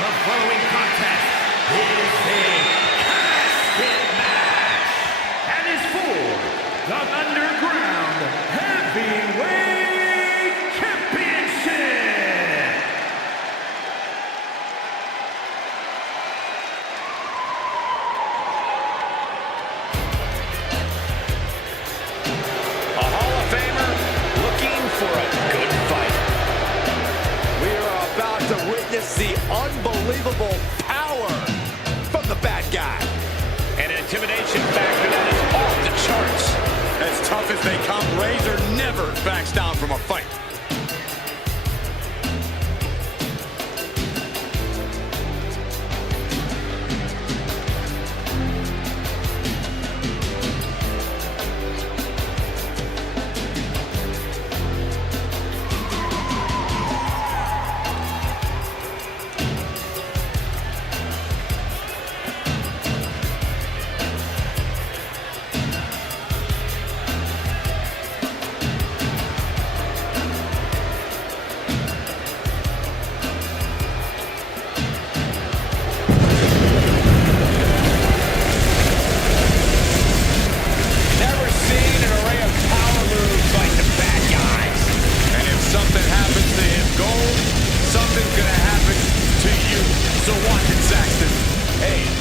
The following contest is a casket match and is for the Underground Heavyweight Championship. A Hall of Famer looking for a good fight. We are about to witness the unbelievable power from the bad guy. An intimidation factor that is off the charts. As tough as they come, Razor never backs down from a fight.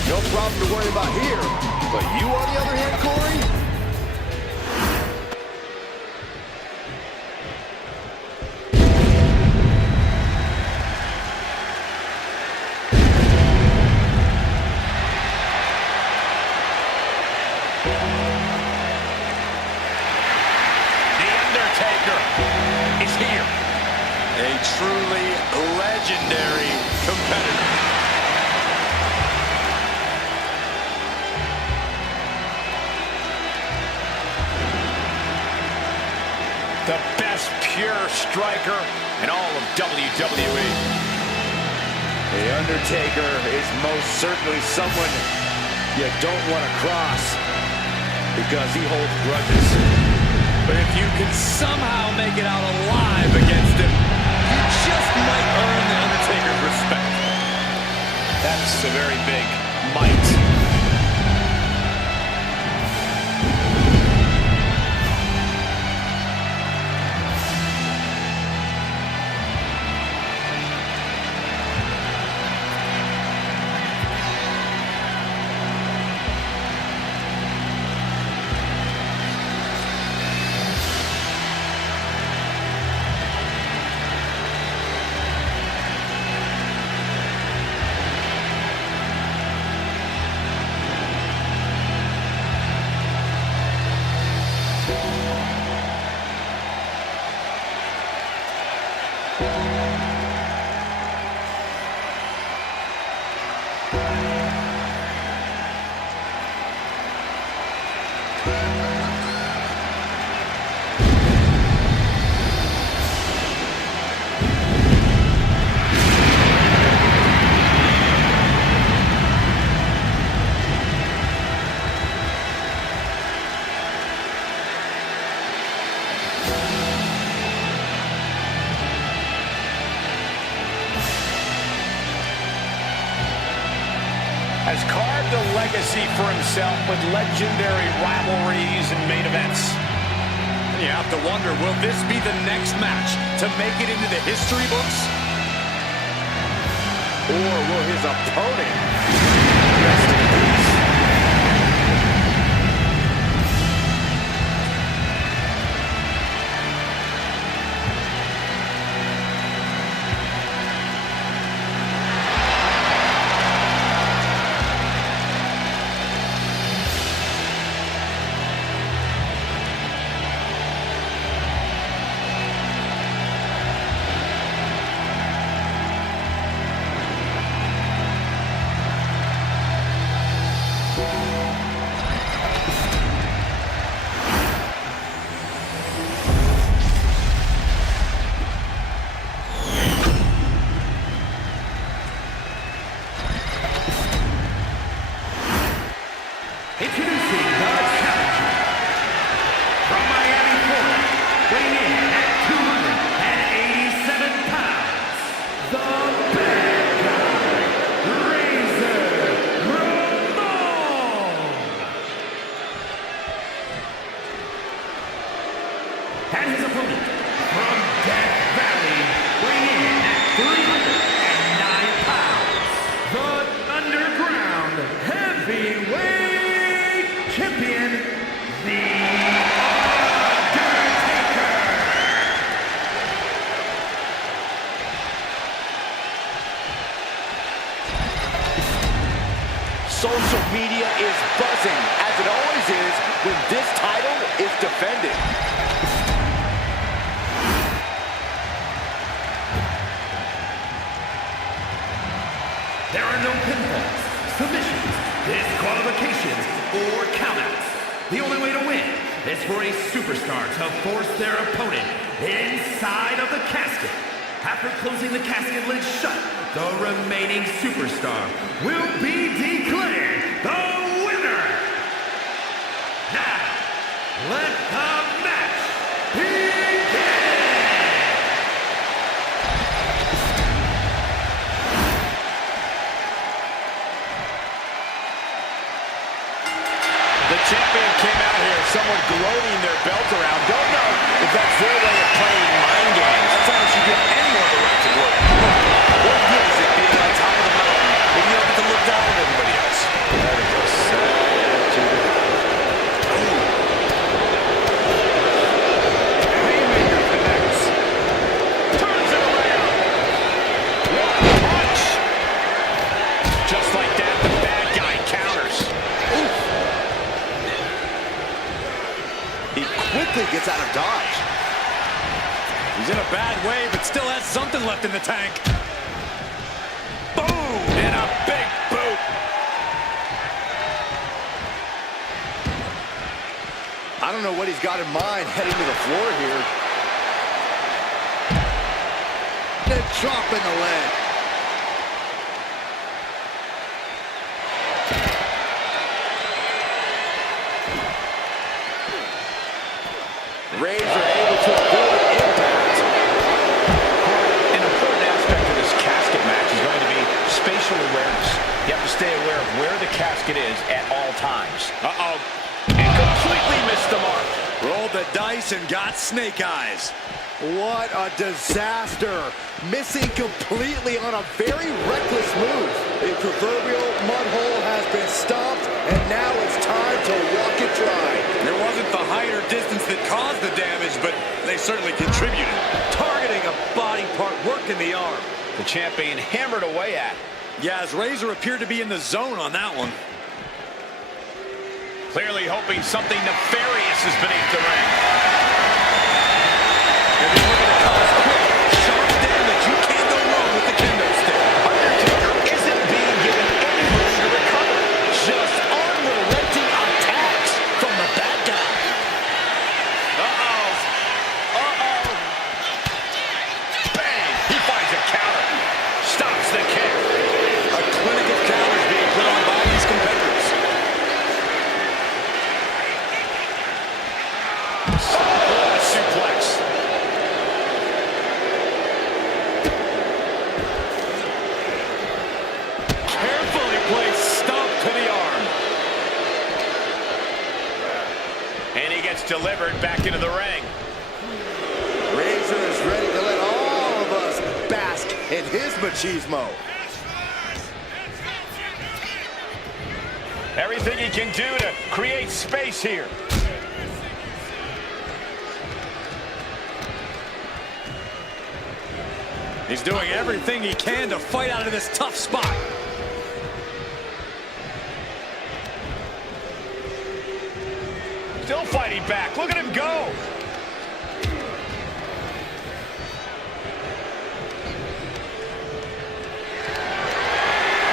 No problem to worry about here. But you, on the other hand, Corey? The Undertaker is here. A truly legendary competitor. The best pure striker in all of WWE. The Undertaker is most certainly someone you don't want to cross because he holds grudges. But if you can somehow make it out alive against him, you just might earn the Undertaker's respect. That's a very big might. Has carved a legacy for himself with legendary rivalries and main events. You have to wonder, will this be the next match to make it into the history books? Or will his opponent rest in peace? social media is buzzing, as it always is when this title is defended. There are no pinfalls, submissions, disqualifications, or countouts. The only way to win is for a superstar to force their opponent inside of the casket. After closing the casket lid shut, the remaining superstar will be declared the winner. Now, let the match begin! The champion came out here, someone gloating their belt around. Don't know if that's their way of playing mind games. That's how you should give anyone the right to gloat. What good is it being on top of the mountain if you don't get to look down at everybody else? That is a sad attitude. Haymaker connects. Turns it around. What a punch. Just like that, the bad guy counters. Oof. He quickly gets out of dodge. He's in a bad way, but still has something left in the tank. Boom! And a big boot. I don't know what he's got in mind heading to the floor here. The drop in the leg. Razor able to avoid impact. An important aspect of this casket match is going to be spatial awareness. You have to stay aware of where the casket is at all times. Uh-oh. And completely missed the mark. Rolled the dice and got snake eyes. What a disaster. Missing completely on a very reckless move. The proverbial mud hole has been stomped, and now it's time to walk it dry. There wasn't the height or distance that caused the damage, but they certainly contributed. Targeting a body part worked in the arm. The champion hammered away at. Yeah, as Razor appeared to be in the zone on that one. Clearly hoping something nefarious is beneath the ring. If you're looking to cause quick, sharp damage, you can't go wrong with the kendo stick. Undertaker isn't being given any room to recover. Just unrelenting attacks from the bad guy. Uh-oh. Uh-oh. Bang! He finds a counter. Stops the kick. A clinic of counters being put on by these competitors. Oh, a suplex. Carefully placed stomp to the arm. And he gets delivered back into the ring. Razor is ready to let all of us bask in his machismo. Everything he can do to create space here. He's doing everything he can to fight out of this tough spot. Still fighting back. Look at him go.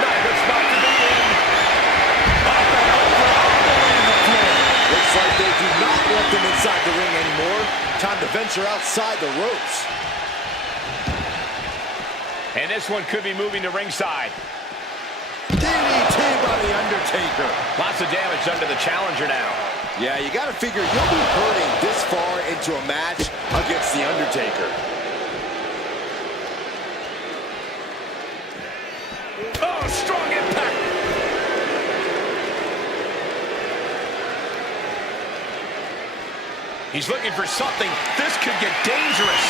Not a good spot to be in. Up and over, on the floor. Looks like they do not want them inside the ring anymore. Time to venture outside the ropes. And this one could be moving to ringside. DDT by the Undertaker. Lots of damage under the challenger now. Yeah, you gotta figure you'll be hurting this far into a match against the Undertaker. Oh, strong impact. He's looking for something. This could get dangerous.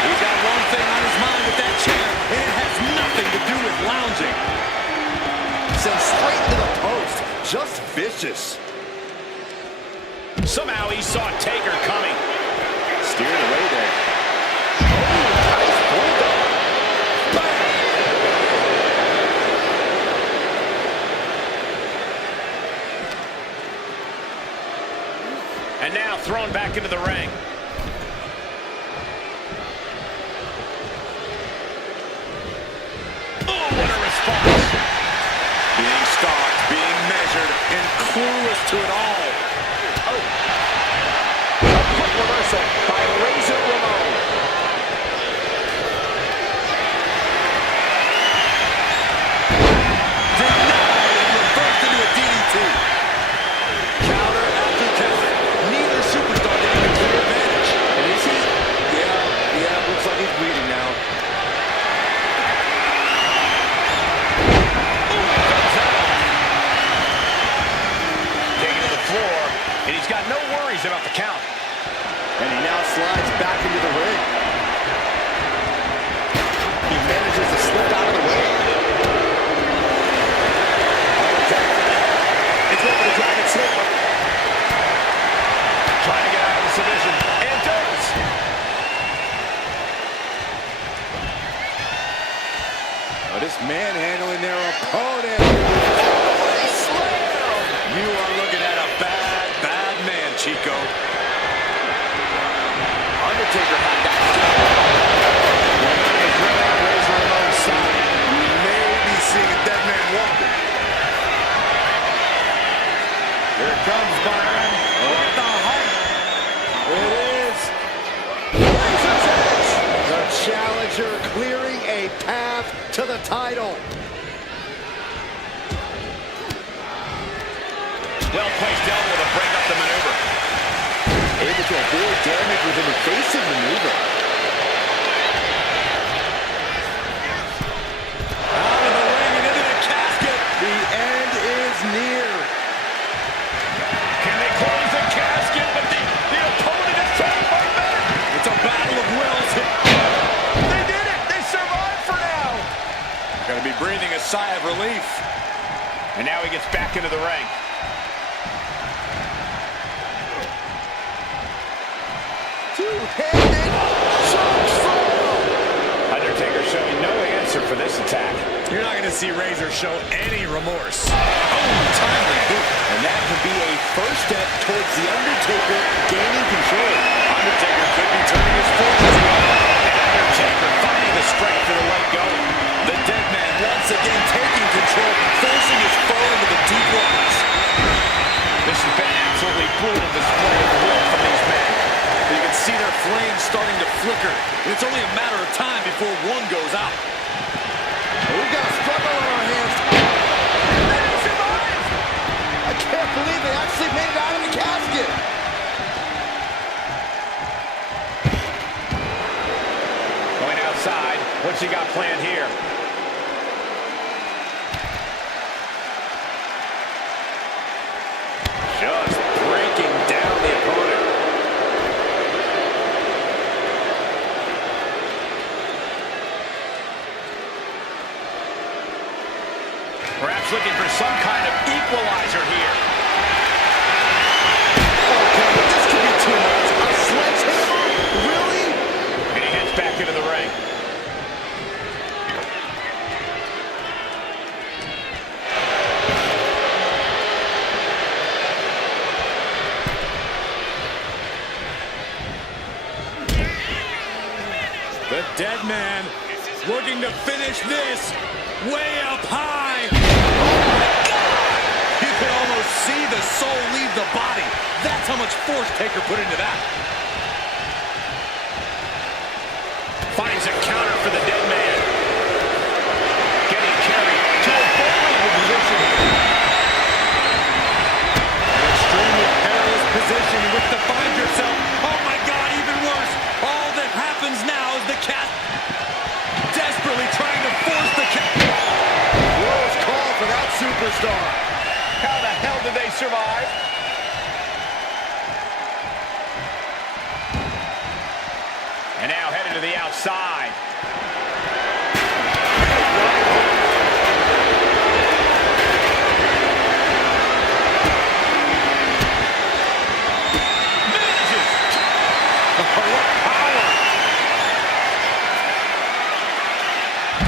He's got one thing on his mind with that chair, and it has nothing to do with lounging. Sent straight to the post. Just vicious. Somehow he saw Taker coming. Steered away there. Oh, nice bulldog. Bang! thrown back into the ring. Oh, what a response. Being stalked, being measured, and clueless to it all. Oh. A quick reversal by Razor Ramon. Denied and reversed into a DDT. Counter after counter. Neither superstar getting a clear advantage. And is he? Yeah, looks like he's bleeding now. And he's got no worries about the count. And he now slides back into the ring. He manages to slip out of the way. It's over the Dragon Sleeper. Trying to get out of the submission. And does. Oh, this man handling their opponent. You are looking at a bad man, Chico. Undertaker had that Razor Ramon's side. We may be seeing a dead man walking. Here it comes, Byron. What the heck? It is Razor's Edge. The challenger clearing a path to the title. Well-placed elbow to break up the maneuver. Able to avoid damage with an evasive maneuver. Out of the ring and into the casket. The end is near. Can they close the casket? But the opponent is trying for a minute. It's a battle of wills. They did it. They survived for now. Going to be breathing a sigh of relief. And now he gets back into the ring. Two-handed chokehold. Undertaker showing no answer for this attack. You're not going to see Razor show any remorse. Oh, timely boot. And that could be a first step towards the Undertaker gaining control. Undertaker could be turning his fortunes around. Undertaker finding the strength to let go. The Deadman once again taking control, forcing his foe into the deep waters. This has been an absolutely brutal display of will from these men. You can see their flames starting to flicker. And it's only a matter of time before one goes out. We've got a struggle on our hands. They survived! I can't believe they actually made it out of the casket. Going outside. What's he got planned here? Just breaking down the opponent. Perhaps looking for some kind of equalizer here. Okay, this could be too much. A sledgehammer? Really? And he heads back into the ring. The Deadman looking to finish this way up high. Oh my God! You can almost see the soul leave the body. That's how much force Taker put into that. Finds a counter for the Deadman. Getting carried to a vulnerable position. An extremely perilous position in which to find yourself. Oh my God, even worse. All that happens now is the cat desperately trying to force the cat. Close call for that superstar. How the hell did they survive? And now headed to the outside. Manages. What power.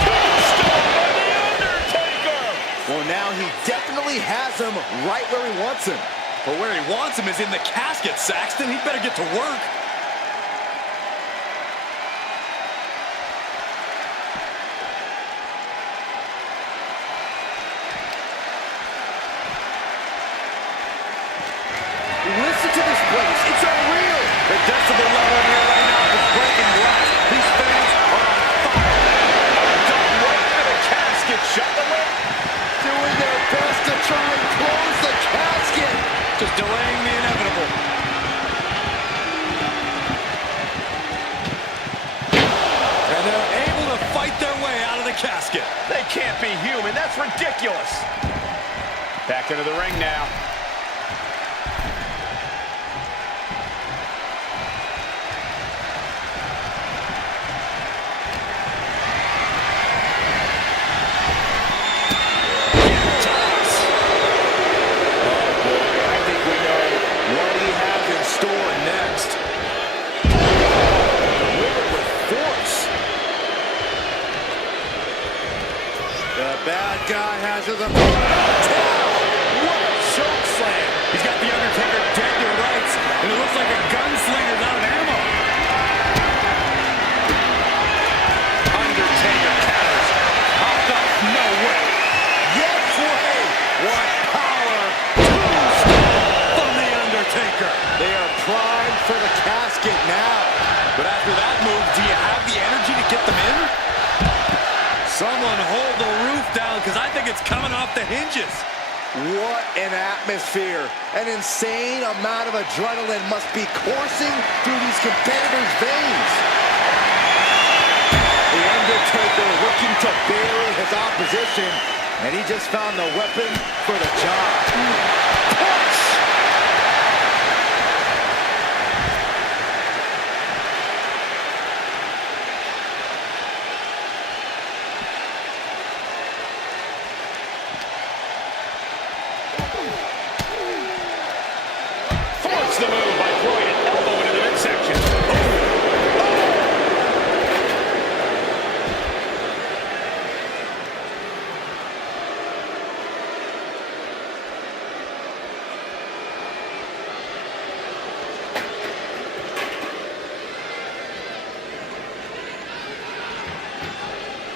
Tombstone by the Undertaker. Well, now he definitely has him right where he wants him. But where he wants him is in the casket, Saxton. He'd better get to work. Listen to this place. It's unreal. The decibel level in here right now is breaking glass. These fans are on fire. Done right into the casket. Shut the lid. Doing their best to try and close the casket. Just delaying the inevitable. And they're able to fight their way out of the casket. They can't be human. That's ridiculous. Back into the ring now. Bad guy has his opponent. What a choke slam. He's got the Undertaker dead to rights, and it looks like a gunslinger's out of ammo. Undertaker counters. Popped up. No way. Yes way. What power. Tombstone from the Undertaker. They are primed for the casket now. But after that move, do you have the energy to get them in? Someone hold the roof down, because I think it's coming off the hinges. What an atmosphere. An insane amount of adrenaline must be coursing through these competitors' veins. The Undertaker looking to bury his opposition, and he just found the weapon for the job. Punch! The move by throwing an elbow into the midsection.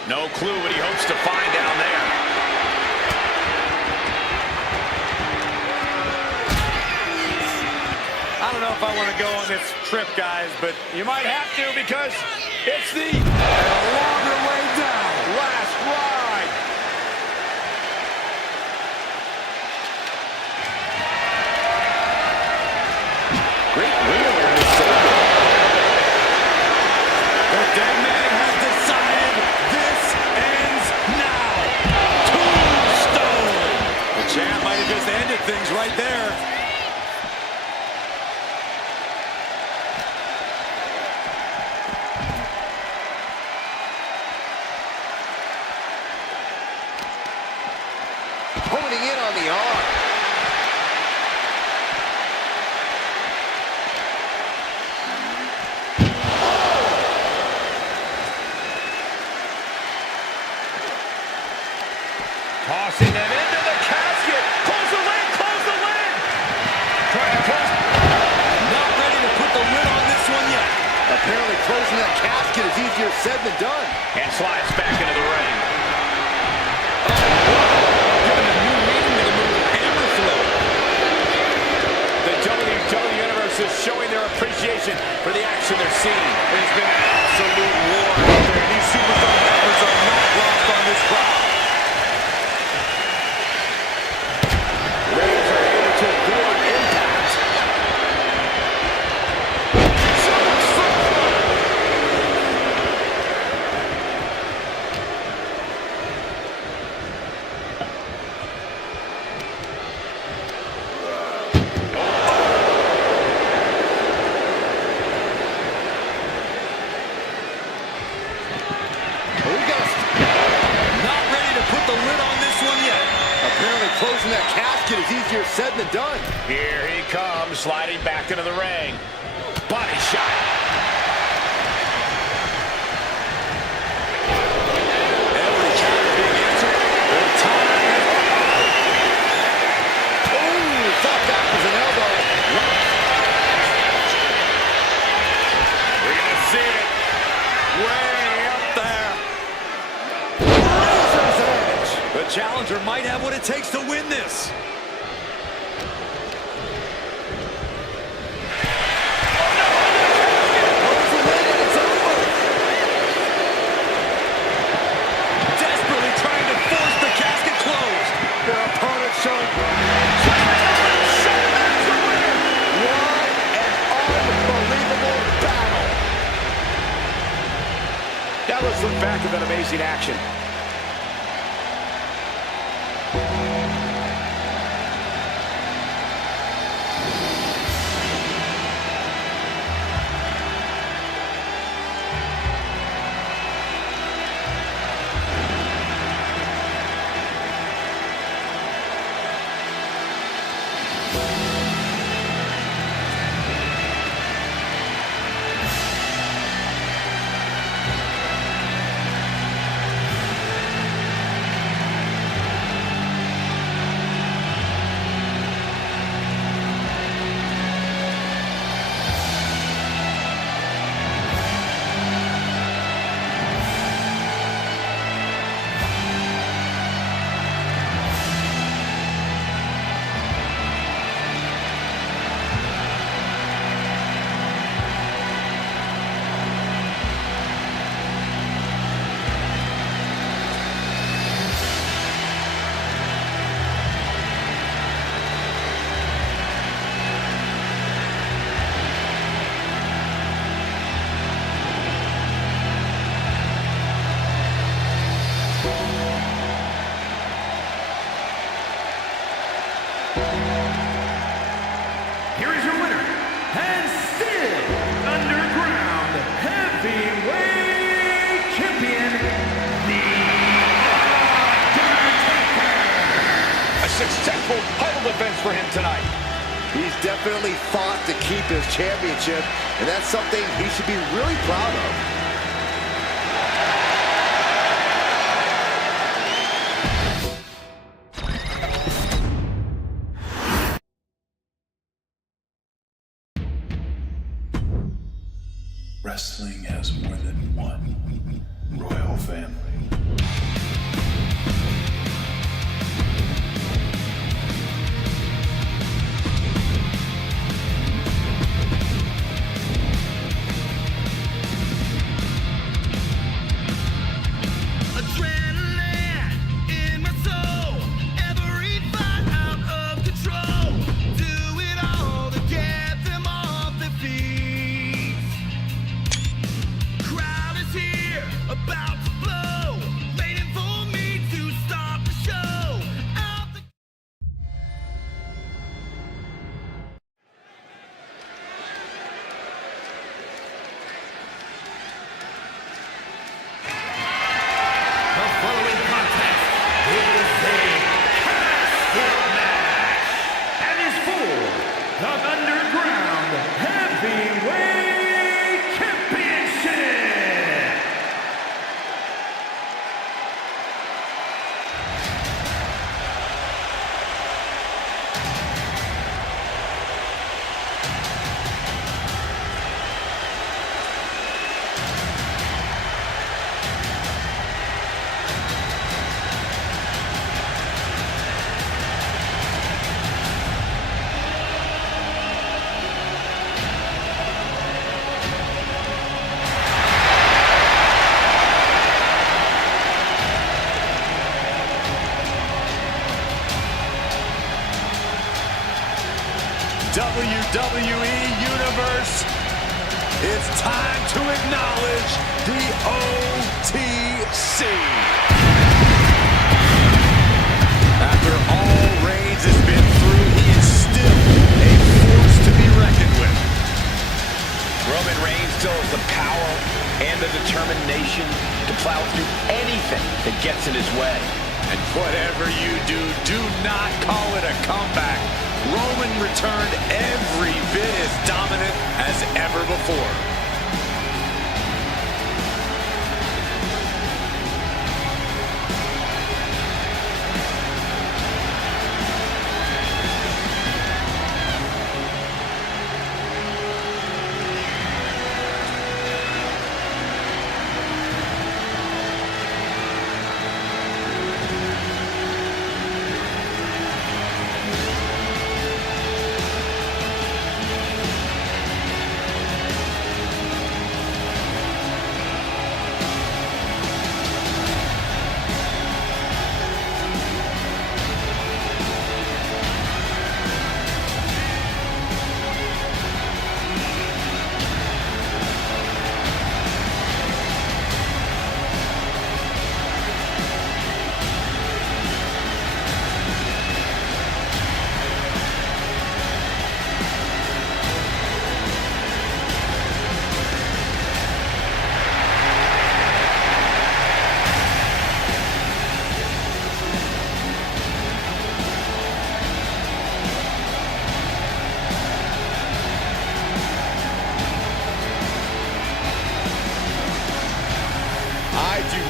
No clue what he hopes to find down there. I don't know if I want to go on this trip, guys, but You might have to because it's the longer way down. last ride. Great wheel in this segment. The Deadman has decided this ends now. Tombstone. The champ might have just ended things right there. Honing in on the arm. Tossing them into the casket. Close the lid, close the lid. Trying to close. Not ready to put the lid on this one yet. Apparently closing that casket is easier said than done. And slides back into the ring. Giving a new meaning to the move, hammer flow. The WWE Universe is showing their appreciation for the action they're seeing. There's been an absolute war out there. These superstar efforts are not lost on this crowd. Rays are able to avoid impact. Not ready to put the lid on this one yet. Apparently closing that casket is easier said than done. Here he comes, sliding back into the ring. Body shot. Every counter being answered. Their time. Ooh, thought that was an challenger might have what it takes to win this. Desperately trying to force the casket closed. Their opponent showing... What an unbelievable battle. Now let's look back at that amazing action. Here is your winner, and still underground heavyweight champion, the Undertaker. A successful title defense for him tonight. He's definitely fought to keep his championship, and that's something he should be really proud of. Wrestling has more than one royal family. The Underground Heavyweight Championship! WWE Universe, it's time to acknowledge the OTC. After all Reigns has been through, he is still a force to be reckoned with. Roman Reigns still has the power and the determination to plow through anything that gets in his way. And whatever you do, do not call it a comeback. Roman returned every bit as dominant as ever before.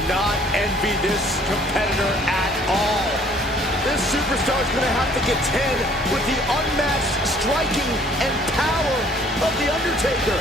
not envy this competitor at all. This superstar is going to have to contend with the unmatched striking and power of The Undertaker.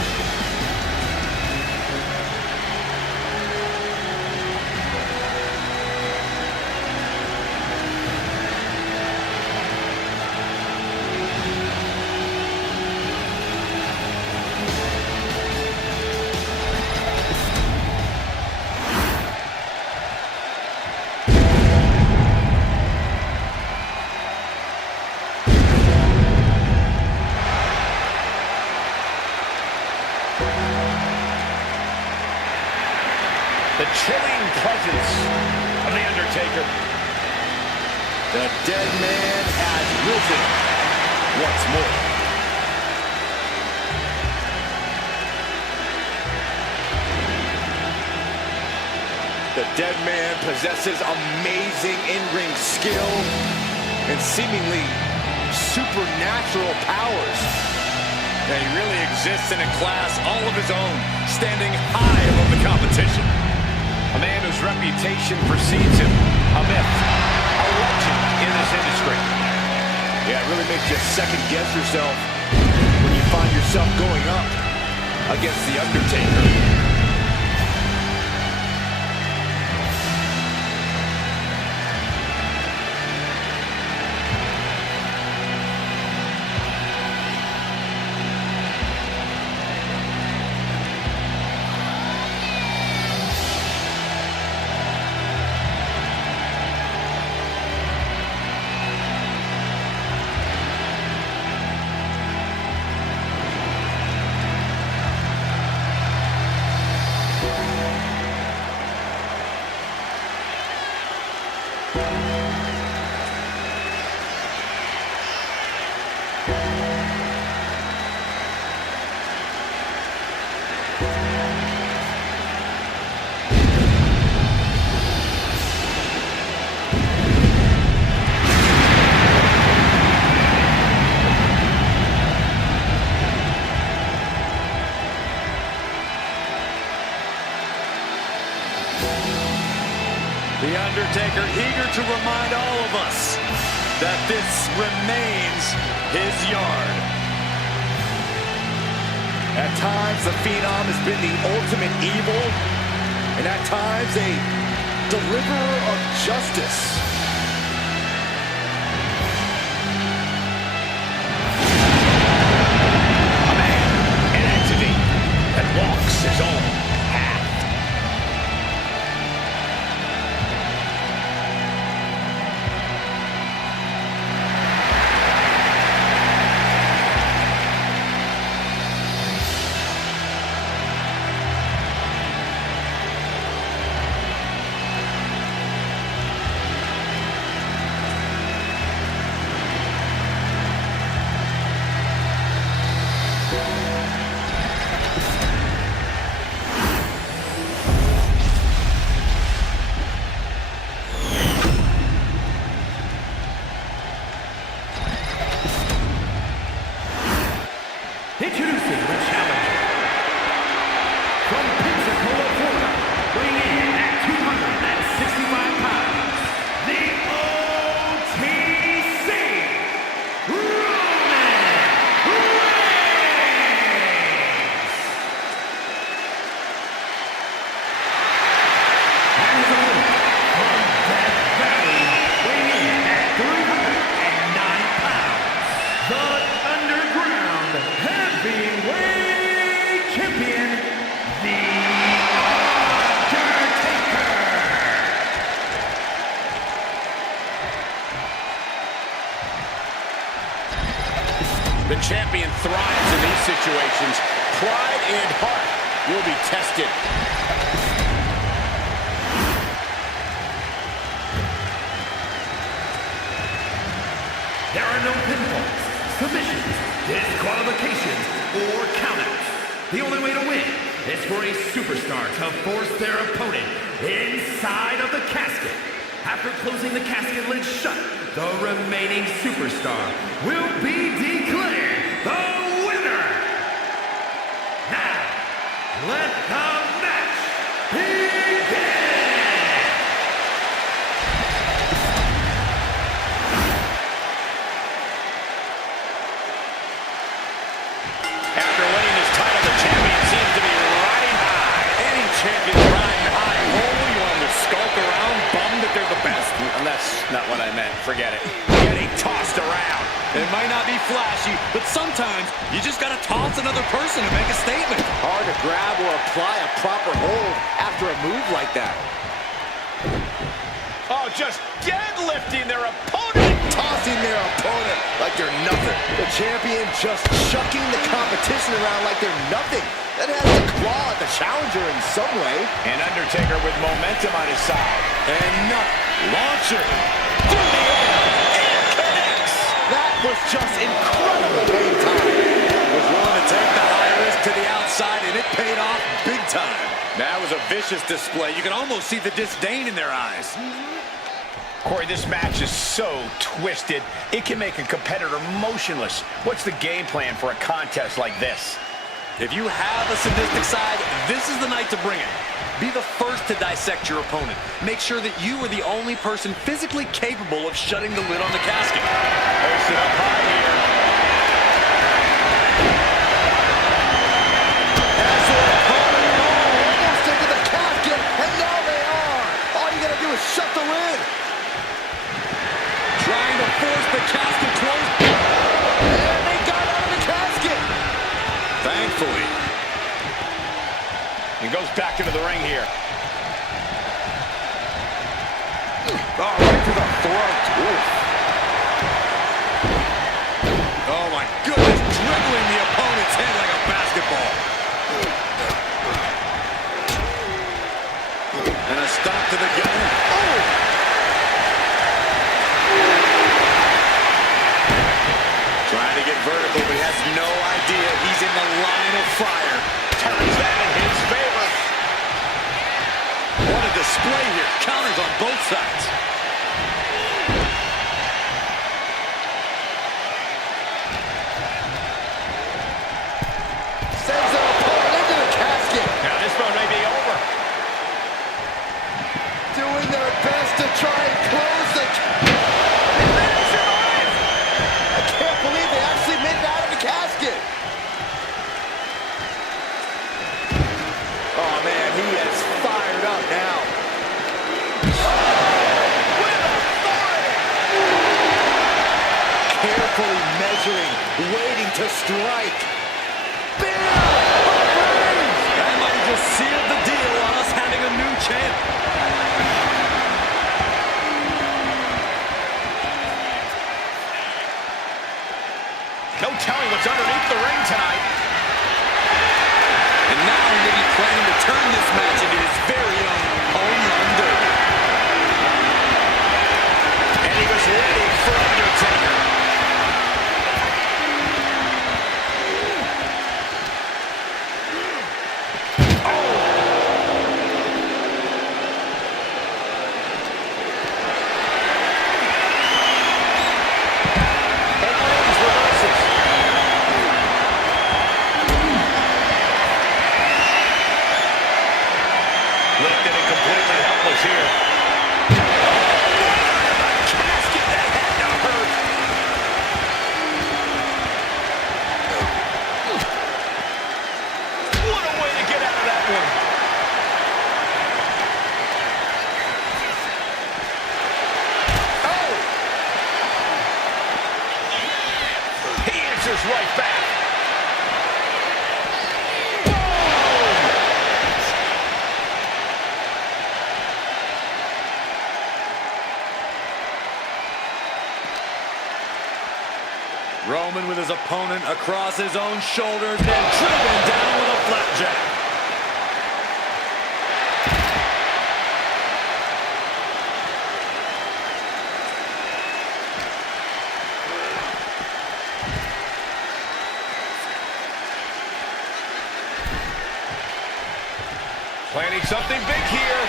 The chilling presence of The Undertaker. The Deadman has risen once more. The Deadman possesses amazing in-ring skill and seemingly supernatural powers. Yeah, he really exists in a class all of his own, standing high above the competition. A man whose reputation precedes him. A myth. A legend in this industry. Yeah, it really makes you second guess yourself when you find yourself going up against The Undertaker. The Undertaker eager to remind all of us that this remains his yard. At times, the Phenom has been the ultimate evil, and at times, a deliverer of justice. A man, an entity that walks his own path. Introducing the challenger. From Pensacola, Florida, weighing in at 265 pounds, the OTC, Roman Reigns! And his opponent, from Death Valley, weighing in at 309 pounds, the Underground Heavyweight Champion, The Undertaker. The champion thrives in these situations. Pride and heart will be tested. There are no pinfalls, submissions, disqualifications, or countouts. The only way to win is for a superstar to force their opponent inside of the casket. After closing the casket lid shut, the remaining superstar will be declared the winner. Now, let the match begin! That's not what I meant. Forget it. Getting tossed around. It might not be flashy, but sometimes you just gotta toss another person to make a statement. Hard to grab or apply a proper hold after a move like that. Oh, just deadlifting their opponent. Tossing their opponent like they're nothing. The champion just chucking the competition around like they're nothing. That has to claw at the challenger in some way. And Undertaker with momentum on his side. And no launcher. Through the air. And connects. That was just incredible game time. Was willing to take the high risk to the outside, and it paid off big time. That was a vicious display. You can almost see the disdain in their eyes. Corey, this match is so twisted, it can make a competitor motionless. What's the game plan for a contest like this? If you have a sadistic side, this is the night to bring it. Be the first to dissect your opponent. Make sure that you are the only person physically capable of shutting the lid on the casket. Hoist it up high here. As their opponent almost into the casket, and now they are. All you gotta do is shut the lid. Trying to force the casket closed. And they got out of the casket. Thankfully. He goes back into the ring here. Oh, right to the throat. Oof. Oh my goodness, dribbling the opponent's head like a basketball. And a stop to the gut. Oh! Trying to get vertical, but he has no idea he's in the line of fire. Turns that in his favor. What a display here. Counters on both sides. Sends their opponent into the casket. Now this one may be over. Doing their best to try and close the... I can't believe they actually made it out of the casket. Oh, man, he is fired up now. Carefully measuring, waiting to strike. That might have just sealed the deal on us having a new champ. No telling what's underneath the ring tonight. And now he may be planning to turn this match into his very own home run derby. And he was ready for Undertaker. Lifted and completely helpless here. Casket that had to hurt. What a way to get out of that one. Oh! He answers right back. Roman with his opponent across his own shoulders and driven down with a flapjack. Planning something big here.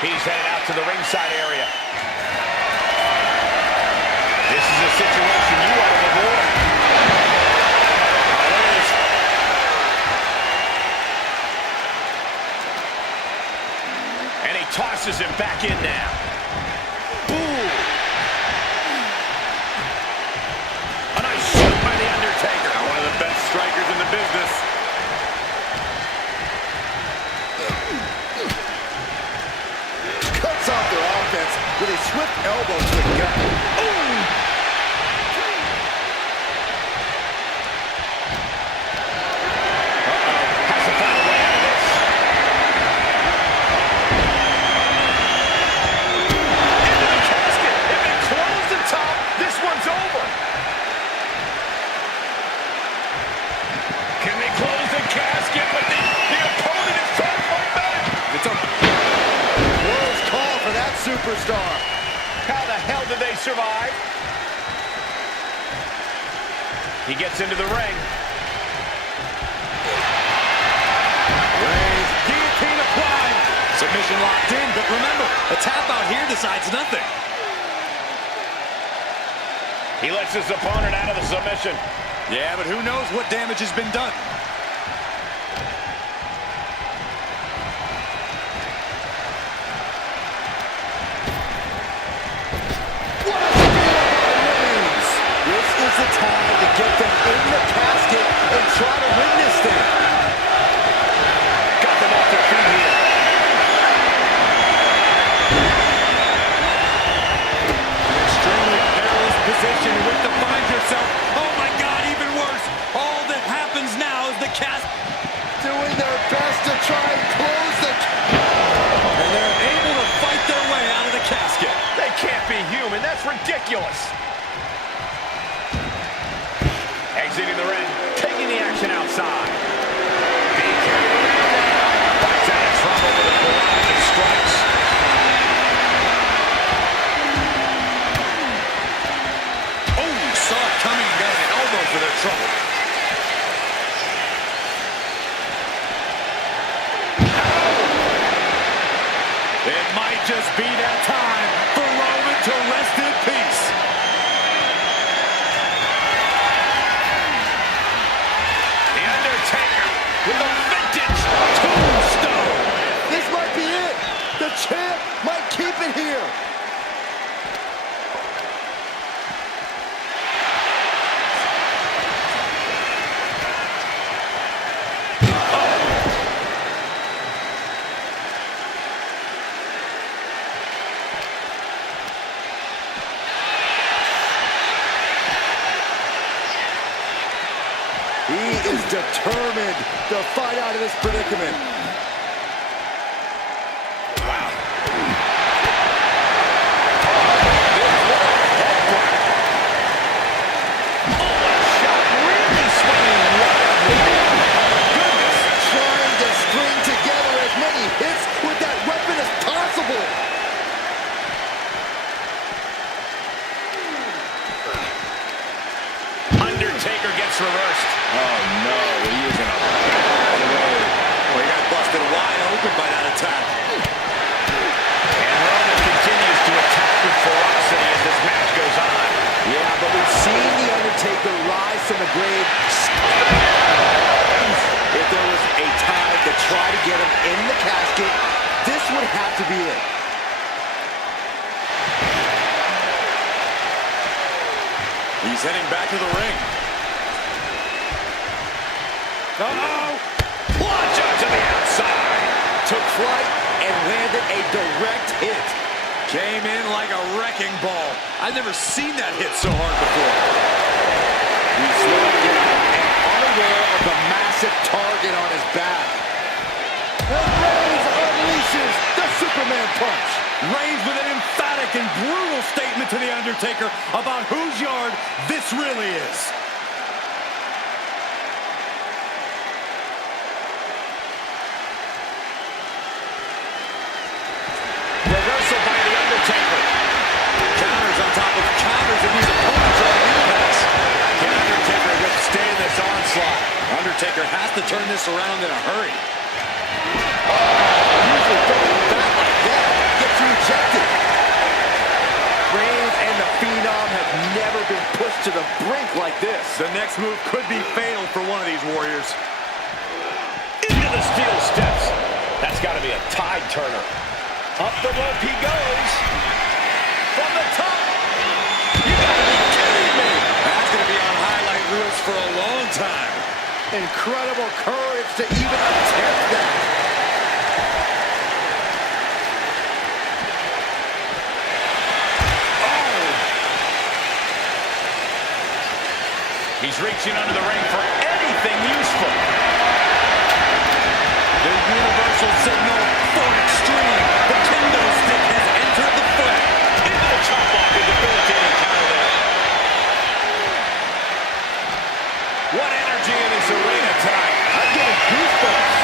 He's headed out to the ringside area. This is a situation you want to avoid. Oh, it is. And he tosses him back in now. Ooh. A nice shot by the Undertaker. One of the best strikers in the business. Elbow to the gut. Ooh! Has to find a way out of this. Into the casket. If they close the top, this one's over. Can they close the casket? But the opponent is trying to fight back. It's a Close call for that superstar. How the hell did they survive? He gets into the ring. Reigns, guillotine applied. Submission locked in, but remember, a tap out here decides nothing. He lets his opponent out of the submission. Yeah, but who knows what damage has been done. This is the time to get them in the casket and try to win this thing. Got them off their feet here. Extremely perilous position in which to find yourself. Oh my God, even worse. All that happens now is the cast Doing their best to try and close the... and they're able to fight their way out of the casket. They can't be human. That's ridiculous. Exiting the ring, taking the action outside. Being carried around now. Bites out of trouble with a barrage of strikes. Oh, saw it coming and got an elbow for their trouble. It might just be that time for Roman to rest in peace. The Undertaker with a vintage tombstone. This might be it. The champ might keep it here. He is determined to fight out of this predicament. Trying to string together as many hits with that weapon as possible. Undertaker gets reversed. Oh no, he is in a bad way. Well, he got busted wide open by that attack. And Roman continues to attack with ferocity as this match goes on. Yeah, but we've seen The Undertaker rise from the grave. If there was a time to try to get him in the casket, this would have to be it. He's heading back to the ring. Uh-oh! Plunge out to the outside. Took flight and landed a direct hit. Came in like a wrecking ball. I've never seen that hit so hard before. He's slowing down and unaware of the massive target on his back. And Reigns unleashes the Superman punch. Reigns with an emphatic and brutal statement to The Undertaker about whose yard this really is. Reversal by The Undertaker. Counters on top of counters, and these opponents are on impacts. Can Undertaker withstand this onslaught? Undertaker has to turn this around in a hurry. Usually throwing back like that gets rejected. Reigns and the Phenom have never been pushed to the brink like this. The next move could be fatal for one of these Warriors. Into the steel steps. That's got to be a tide turner. Up the rope he goes. From the top. You gotta be kidding me. That's going to be on highlight reels for a long time. Incredible courage to even attempt that. reaching under the ring for anything useful. The universal signal for extreme. The kendo stick has entered the fray. Into the chop block, a debilitating counter there. What energy in this arena tonight. I'm getting goosebumps.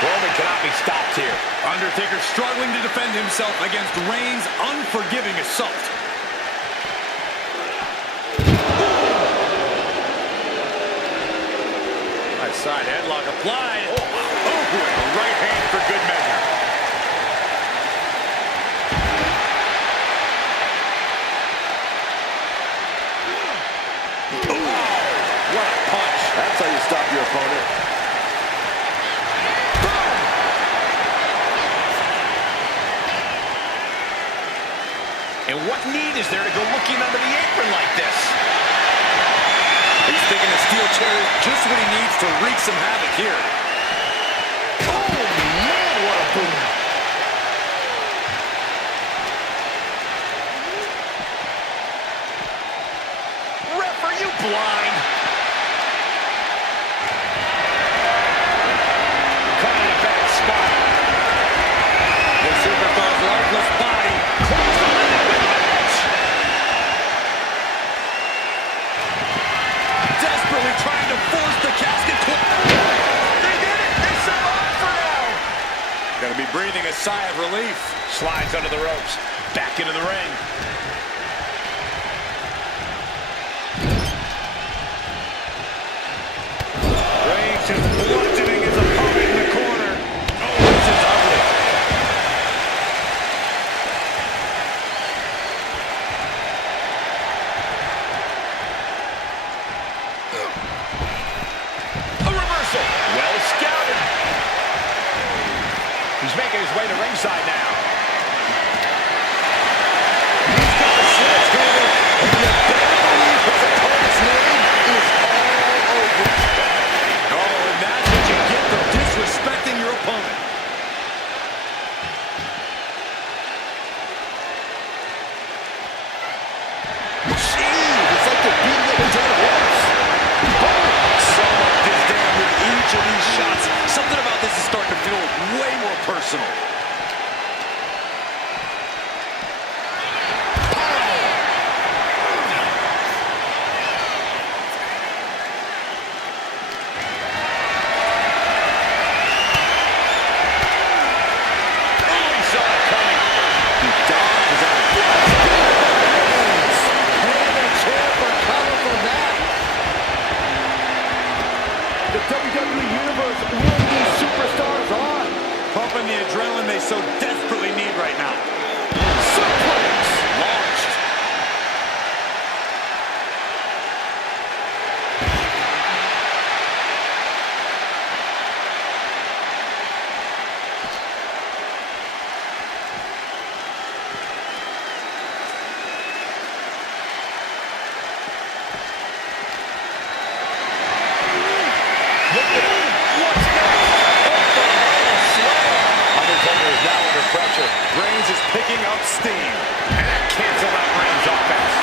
Roman cannot be stopped here. Undertaker struggling to defend himself against Reigns' unforgiving assault. Right side headlock applied. Oh, and a right hand for good measure. What a punch. That's how you stop your opponent. And what need is there to go looking under the apron like this? He's thinking the steel chair is just what he needs to wreak some havoc here. Oh, man, what a boom. Ref, are you blind? Caught in a bad spot. The superstar's lifeless body closed on the end of the match. Desperately trying to force the casket closed. They did it! They survived for now! Gonna be breathing a sigh of relief. Slides under the ropes. Back into the ring. Reigns just bludgeoning his opponent in the corner. Oh, this is ugly. A reversal. Well scouted. He's making his way to ringside now. He's got a switch going. And you better believe his opponent's name is all over. Oh, and that's what you get for disrespecting your opponent. Jeez, it's like they're beating up a dead horse. So much disdain with each of these shots. Something about this is starting to feel way more personal. Oh, he saw it coming. He dodges out. And a chair for cover from that. The WWE Universe will these superstars on. Pumping the adrenaline they so desperately need right now. Suplex launched. Look at him. What's next? Undertaker is now under pressure. Reigns is picking up steam. And that canceled out Reigns' offense.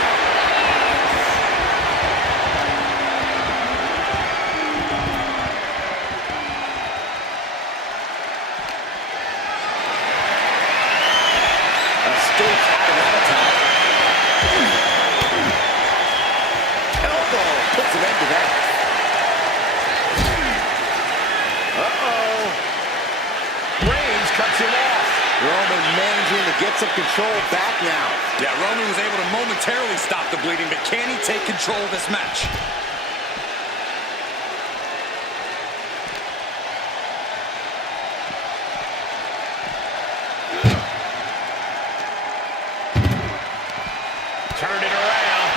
Escapes out of that attack. Elbow puts an end to that. Uh-oh. Reigns cuts him off. Roman managing to get some control back now. Yeah, Roman was able to momentarily stop the bleeding, but can he take control of this match? Turned it around.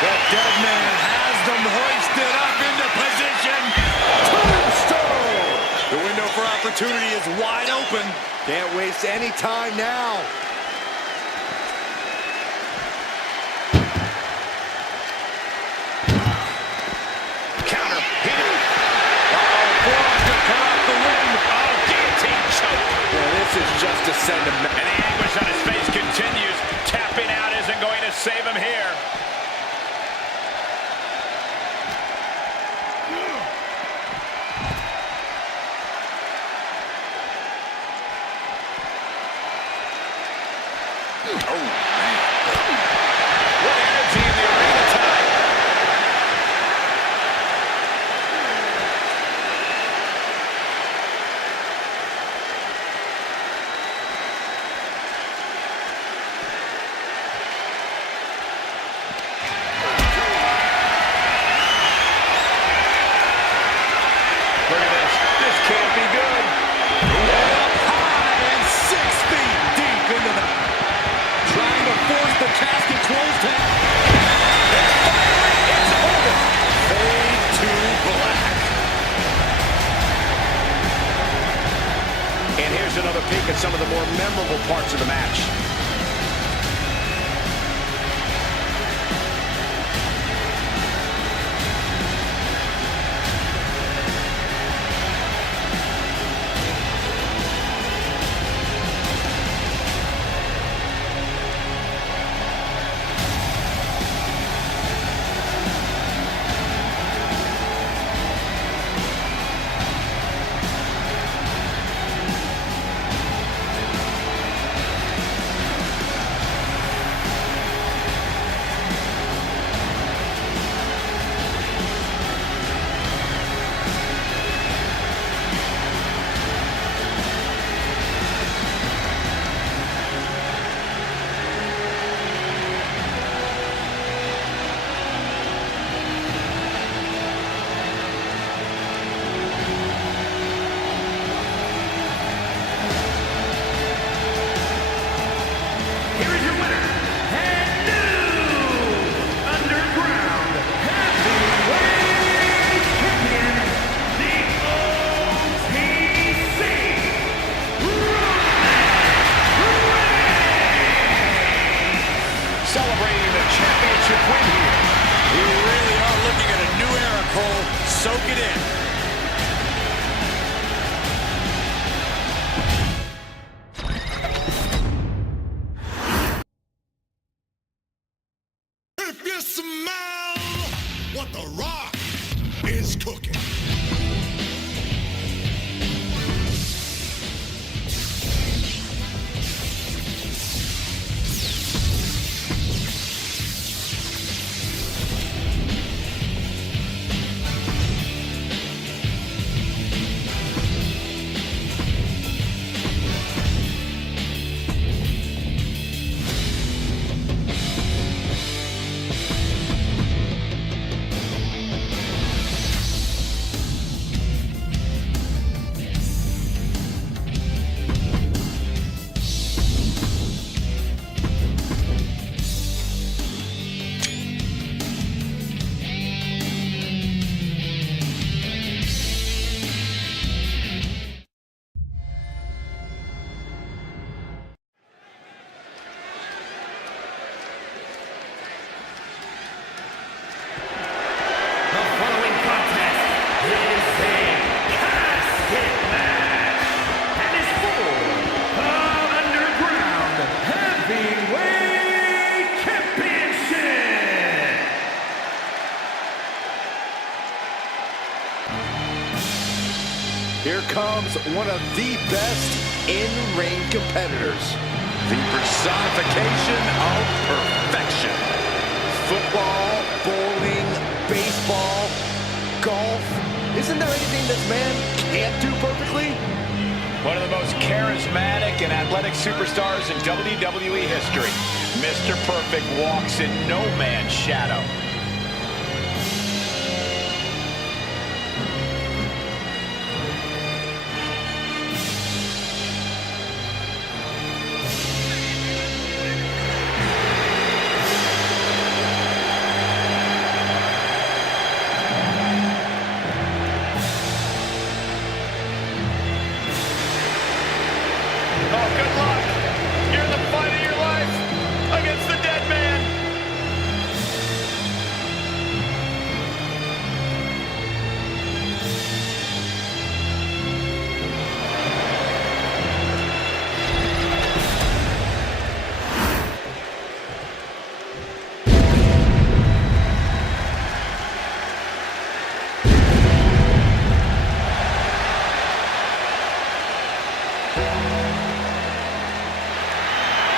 The Deadman has them hoisted up into position. Tombstone. The window for opportunity is wide open. Can't waste any time now. Counter. Hit it. Forearm's gonna come off the ring. Oh, guillotine choke. Well, this is just to send a And the anguish on his face continues. Tap memorable parts of the match. Celebrating the championship win here. We really are looking at a new era, Cole. Soak it in. If you smell what The Rock is cooking. Here comes one of the best in-ring competitors. The personification of perfection. Football, bowling, baseball, golf. Isn't there anything this man can't do perfectly? One of the most charismatic and athletic superstars in WWE history. Mr. Perfect walks in no man's shadow. Oh, good luck. You're in the fight of your life against the Deadman.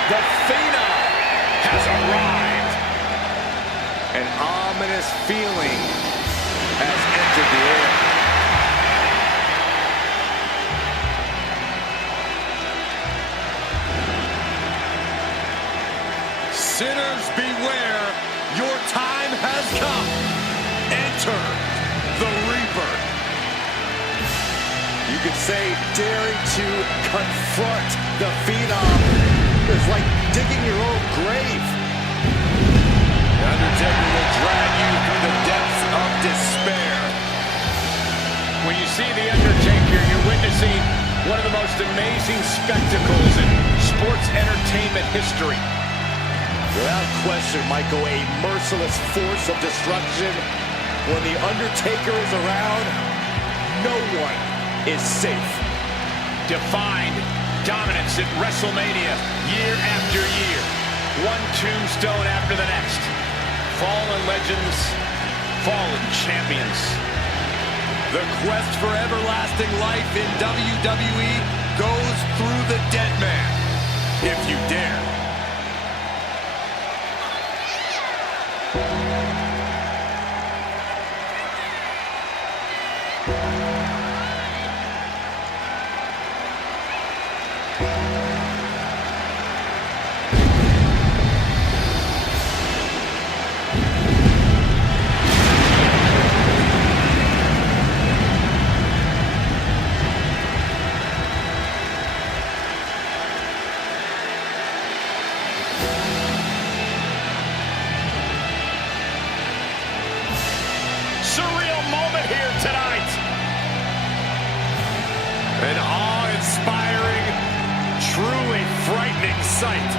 The Phenom has arrived. An ominous feeling has entered the air. Sinners beware, your time has come. Enter the Reaper. You could say daring to confront the Phenom is like digging your own grave. The Undertaker will drag you through the depths of despair. When you see the Undertaker, you're witnessing one of the most amazing spectacles in sports entertainment history. Without question, Michael, a merciless force of destruction. When the Undertaker is around, no one is safe. Defined dominance at WrestleMania year after year. One tombstone after the next. Fallen legends, fallen champions. The quest for everlasting life in WWE goes through the Deadman, if you dare. Surreal moment here tonight. An awe-inspiring, truly frightening sight.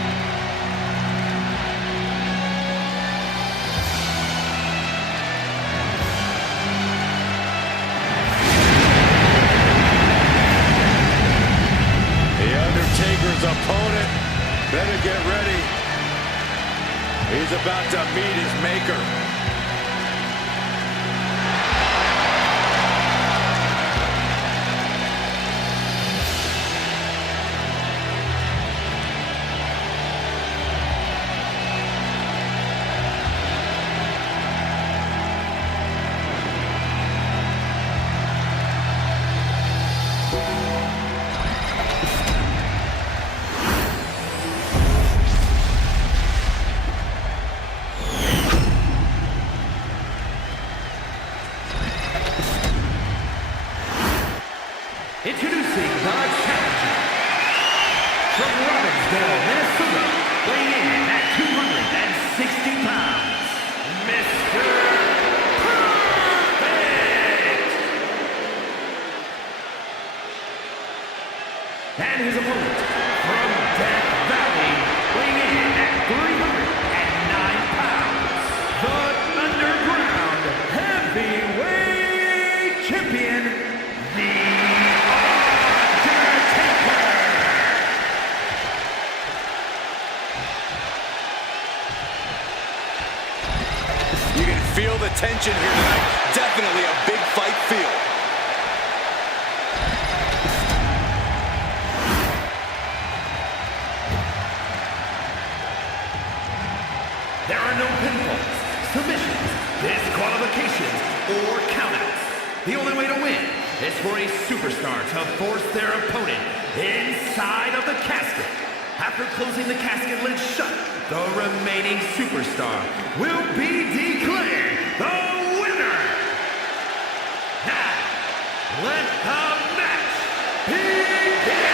The Undertaker's opponent better get ready. He's about to meet his maker. Introducing the challenger from Robbinsdale, Minnesota, weighing in at 260 pounds, Mr. Perfect! And his opponent from Death Valley, weighing in at 309 pounds, the Underground Heavyweight Champion, the You can feel the tension here tonight. Definitely a big fight feel. There are no pinfalls, submissions, disqualifications, or countouts. The only way to win is for a superstar to force their opponent inside of the casket. After closing the casket lid shut, the remaining superstar will be declared the winner. Now, let the match begin!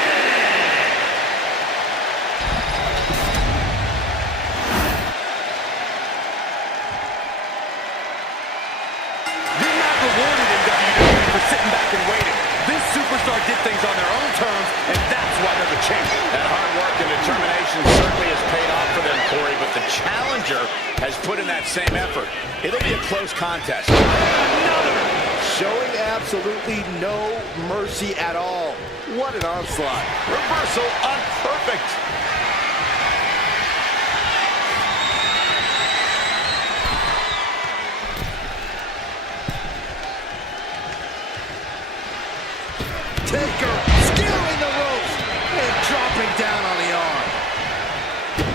You're not rewarded in WWE for sitting back and waiting. This superstar did things on their own terms, and that's why they're the champion. That hard work and determination certainly has paid off for them, Corey, but the challenger has put in that same effort. It'll be a close contest. Showing absolutely no mercy at all. What an onslaught. Reversal on Perfect. Taker scaling the ropes and dropping down on the arm.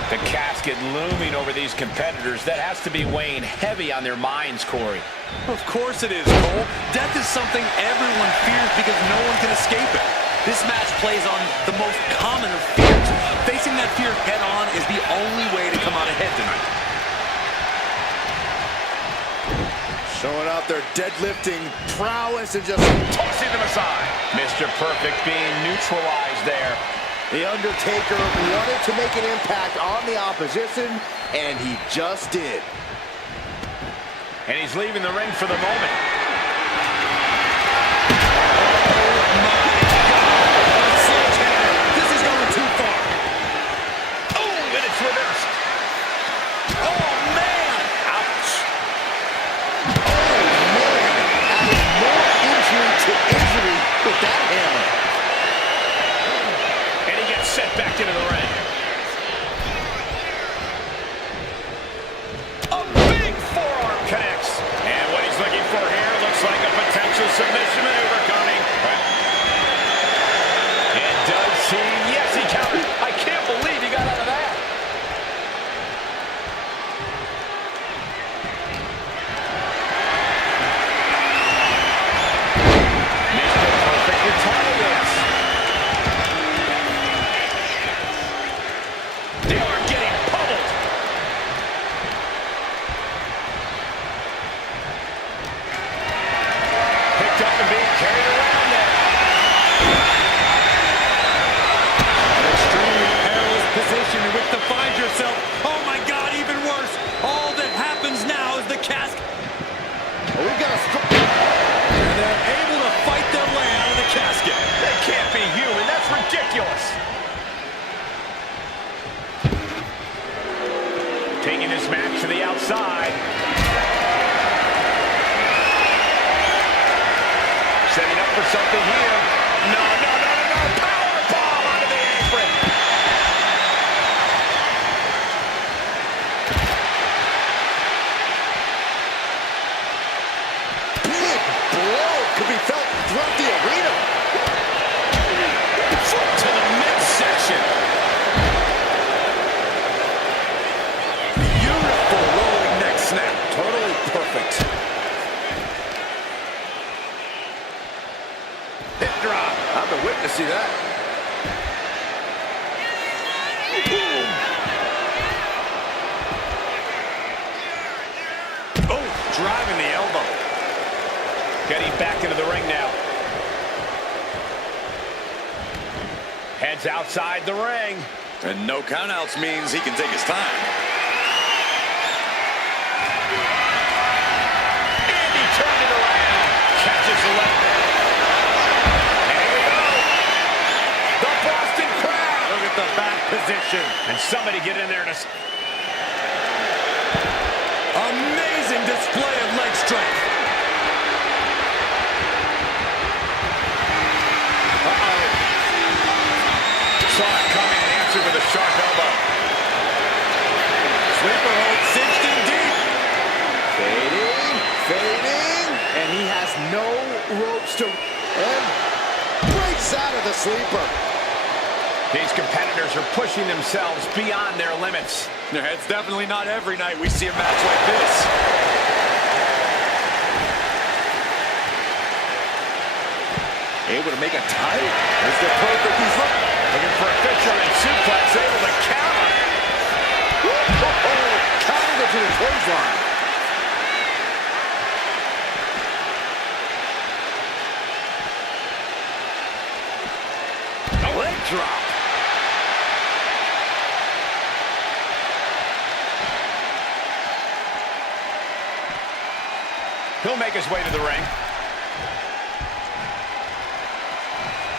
The casket looming over these competitors. That has to be weighing heavy on their minds, Corey. Of course it is, Cole. Death is something everyone fears because no one can escape it. This match plays on the most common of fears. Facing that fear head-on is the only way to come out ahead tonight. Showing out their deadlifting prowess and just Tossing them aside. Mr. Perfect being neutralized there. the Undertaker wanted to make an impact on the opposition, and he just did. And he's leaving the ring for the moment. This is going too far. with that hammer. And he gets set back into the ring. A big forearm connects. And what he's looking for here looks like a potential submission maneuver coming. And does he? Yes, he countered. I can't believe he got out of that. They are getting pummeled. Picked up and being carried around there. An extremely perilous position in which to find yourself. Oh my God, even worse. All that happens now is the cask. Oh, we got a And they're able to fight their way out of the casket. That can't be human. That's ridiculous. Taking this match to the outside. Setting up for something here. No. Power bomb onto the apron. big blow could be felt throughout the arena. Foot to the midsection. Beautiful rolling neck snap. Totally perfect. Hip drop. I've been witnessing that. Oh, driving the elbow. Getting back into the ring now. Heads outside the ring. And no countouts means he can take his time. And he turned it around. Catches the leg. Here we go. The Boston Crab. Look at the back position. And somebody get in there to... Amazing display of leg strength. Saw it coming and answered with a sharp elbow. Sleeper hold cinched in deep. Fading, and he has no ropes to... And breaks out of the sleeper. These competitors are pushing themselves beyond their limits. It's definitely not every night we see a match like this. Able to make a tight. It's the perfect. He's Looking for a fisherman suplex, able to counter. countered it to the clothesline. A leg drop. He'll make his way to the ring.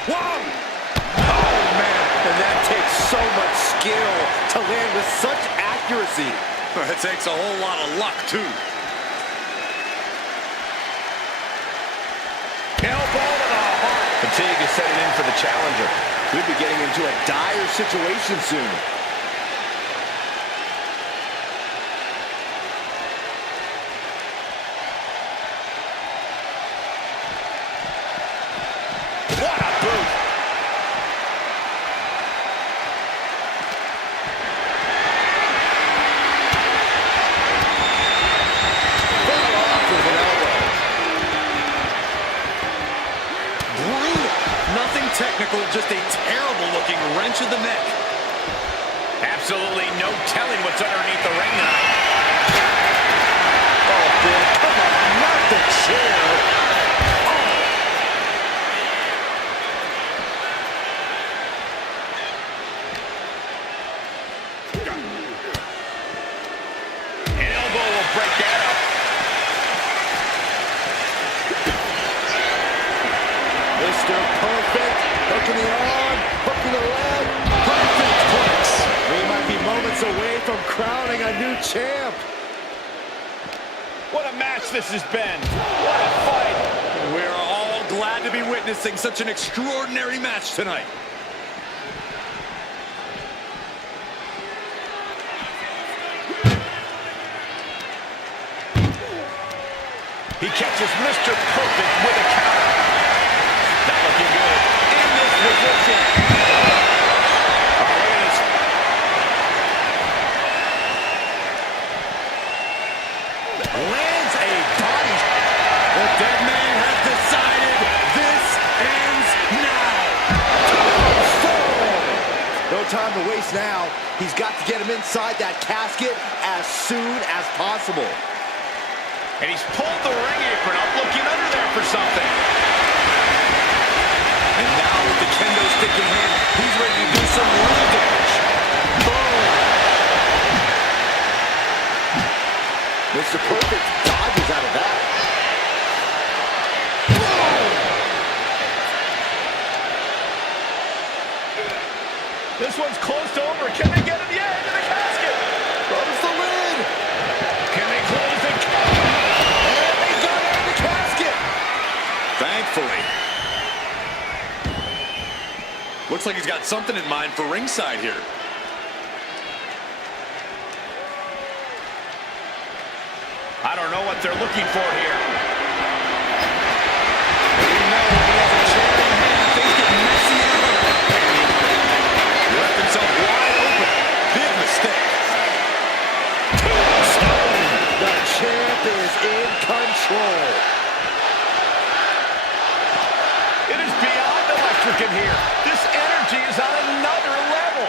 Whoa! Oh, man. And that takes so much skill to land with such accuracy. It takes a whole lot of luck, too. Elbow to the heart. Continue to set it in for the challenger. Could be getting into a dire situation soon. What a boot. Fell off with an elbow. Brutal. Nothing technical, just a terrible-looking wrench of the neck. Absolutely no telling what's underneath the ring tonight. Oh, Bill, come on, not the chair. An elbow will break that up. Mr. Perfect, hooking the arm, hooking the leg. Perfect place. We might be moments away from crowning a new champ. What a match this has been. What a fight. We're all glad to be witnessing such an extraordinary match tonight. He catches Mr. Perfect with a counter. Not looking good in this position. Oh, look at this. Lands a body. The Deadman has decided this ends now. No time to waste now. He's got to get him inside that casket as soon as possible. And he's pulled the ring apron up, looking under there for something. And now with the kendo stick in hand, he's ready to do some real damage. Boom! Mr. Perfect dodges out of that. This one's close over. Can they get him? Yeah, into the casket. Close the lid. Can they close the And they got out of the casket. Thankfully. Looks like he's got something in mind for ringside here. I don't know what they're looking for here. He left himself wide open. Big mistake. The champ is in control. It is beyond electric in here. This energy is on another level.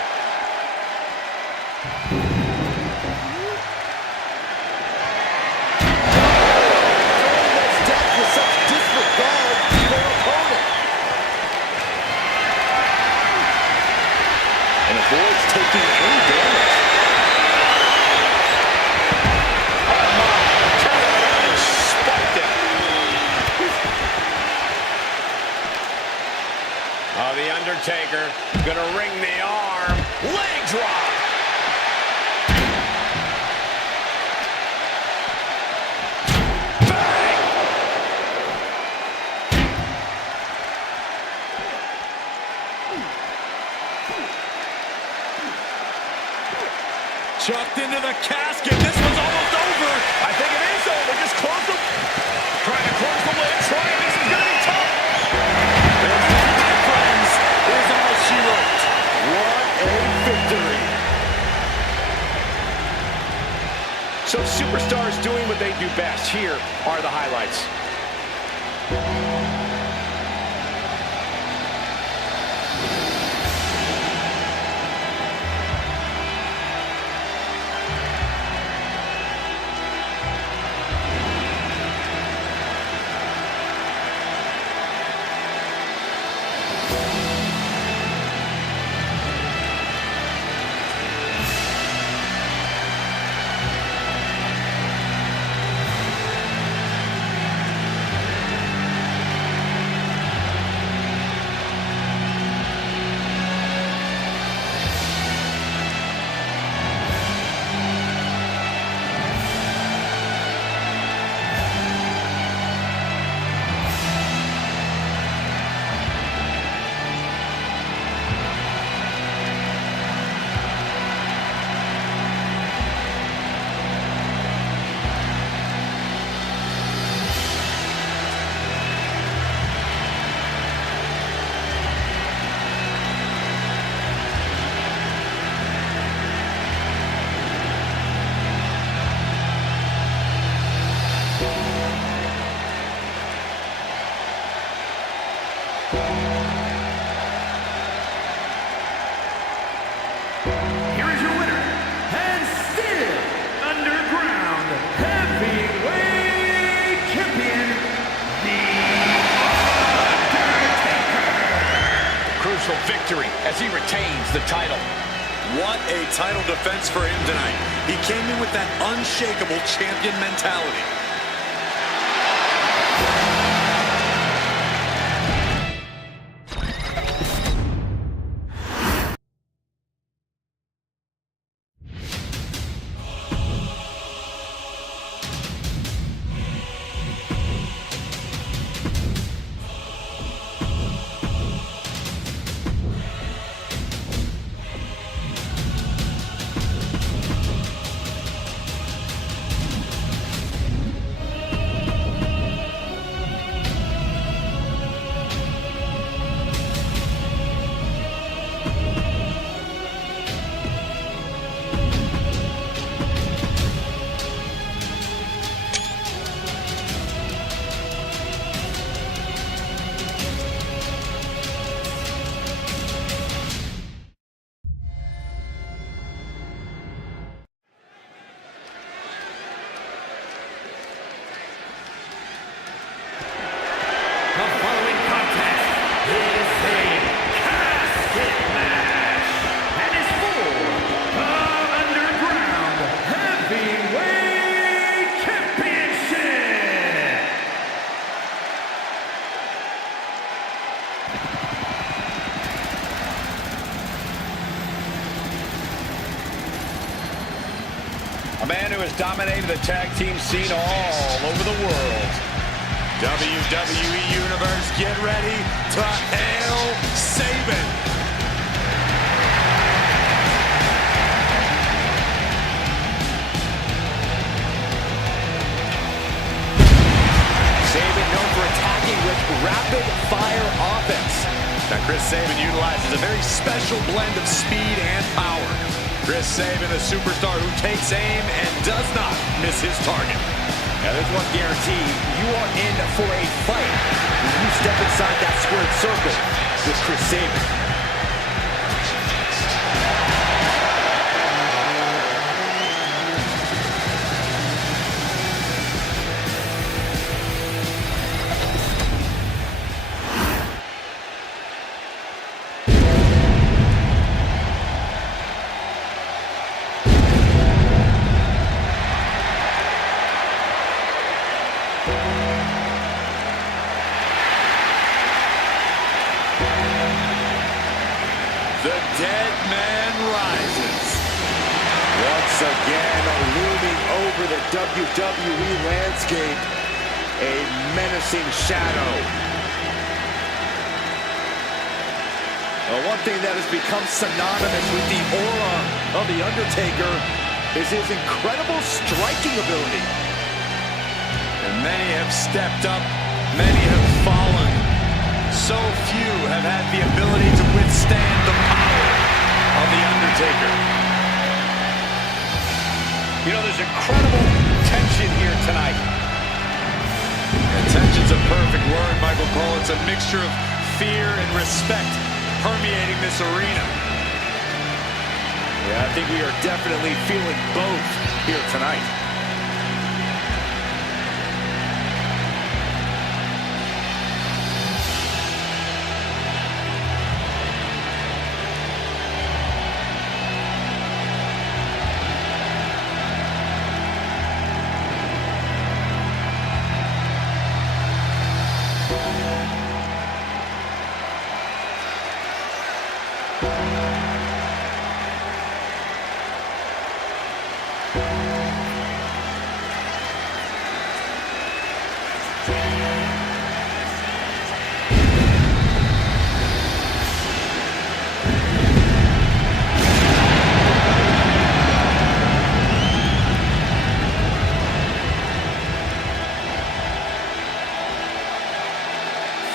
This death with such disregard for their opponent. And avoids taking any damage. Oh, the Undertaker gonna ring the arm. Leg drop. Bang! Chucked into the casket. This one's almost over. I think it is over. Just close the... Trying to close the lid. Trying. This is gonna be tough. This, my friends, is all she wrote. What a victory. So superstars doing what they do best. Here are the highlights. Here is your winner, and still underground heavyweight champion, The Undertaker. Crucial victory as he retains the title. What a title defense for him tonight. He came in with that unshakable champion mentality. who has dominated the tag team scene all over the world. WWE Universe, get ready to hail Saban. Saban known for attacking with rapid-fire offense. Now Chris Saban utilizes a very special blend of speed and power. Chris Saban, the superstar who takes aim and does not miss his target. Now there's one guarantee, you are in for a fight when you step inside that squared circle with Chris Saban. The Deadman rises. Once again, looming over the WWE landscape, a menacing shadow. One thing that has become synonymous with the aura of The Undertaker is his incredible striking ability. And many have stepped up, many have fallen. So few have had the ability to withstand the power of The Undertaker. You know, there's incredible tension here tonight. And tension's a perfect word, Michael Cole. It's a mixture of fear and respect permeating this arena. Yeah, I think we are definitely feeling both here tonight.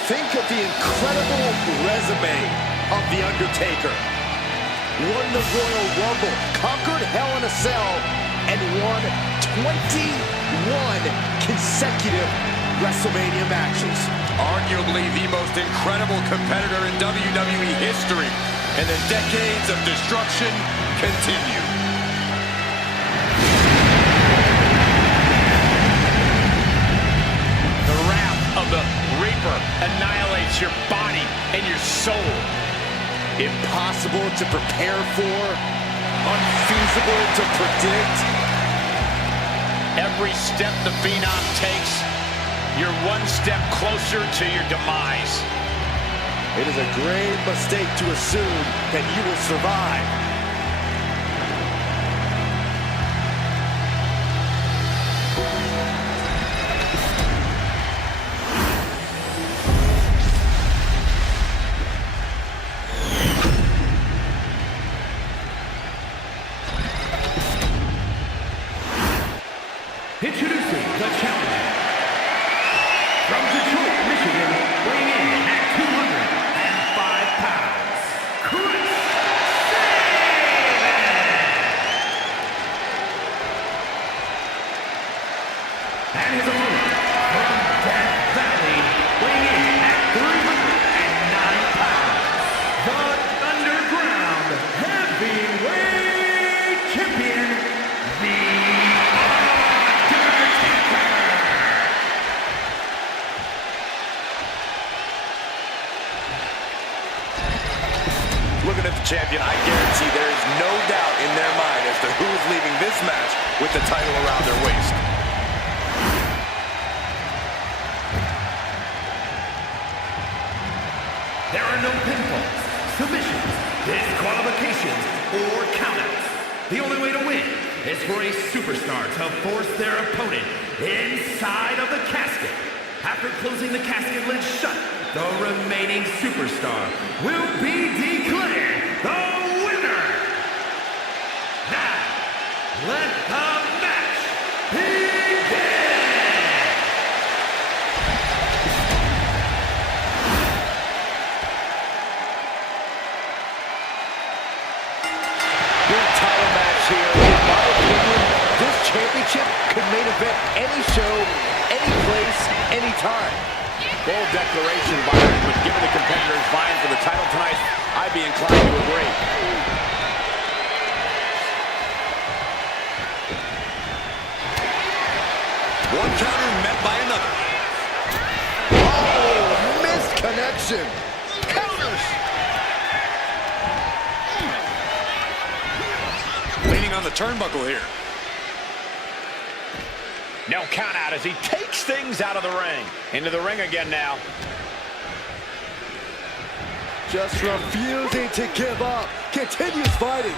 Think of the incredible resume of The Undertaker. Won the Royal Rumble, conquered Hell in a Cell, and won 21 consecutive WrestleMania matches. Arguably the most incredible competitor in WWE history. And the decades of destruction continue. The wrath of the Reaper annihilates your body and your soul. Impossible to prepare for, unfeasible to predict. Every step the Phenom takes, you're one step closer to your demise. It is a grave mistake to assume that you will survive. Introducing the challenger. From Detroit, Michigan, weighing in at 205 pounds, Chris Deadman. And his opponent, from Death Valley, weighing in at 309 pounds, the Underground Heavyweight Champion, the Looking at the champion, I guarantee there is no doubt in their mind as to who is leaving this match with the title around their waist. There are no pinfalls, submissions, disqualifications, or countouts. The only way to win is for a superstar to force their opponent inside of the casket. After closing the casket lid shut, the remaining superstar will be declared the winner. Now, let the match begin! Big title match here. In my opinion, this championship could main event any show, any place, any time. Bold declaration, Byron, but given the competitors vying for the title tonight, I'd be inclined to agree. One counter met by another. Oh, missed connection. Counters! Leaning on the turnbuckle here. No count out as he takes things out of the ring. Into the ring again now. Just refusing to give up. Continues fighting.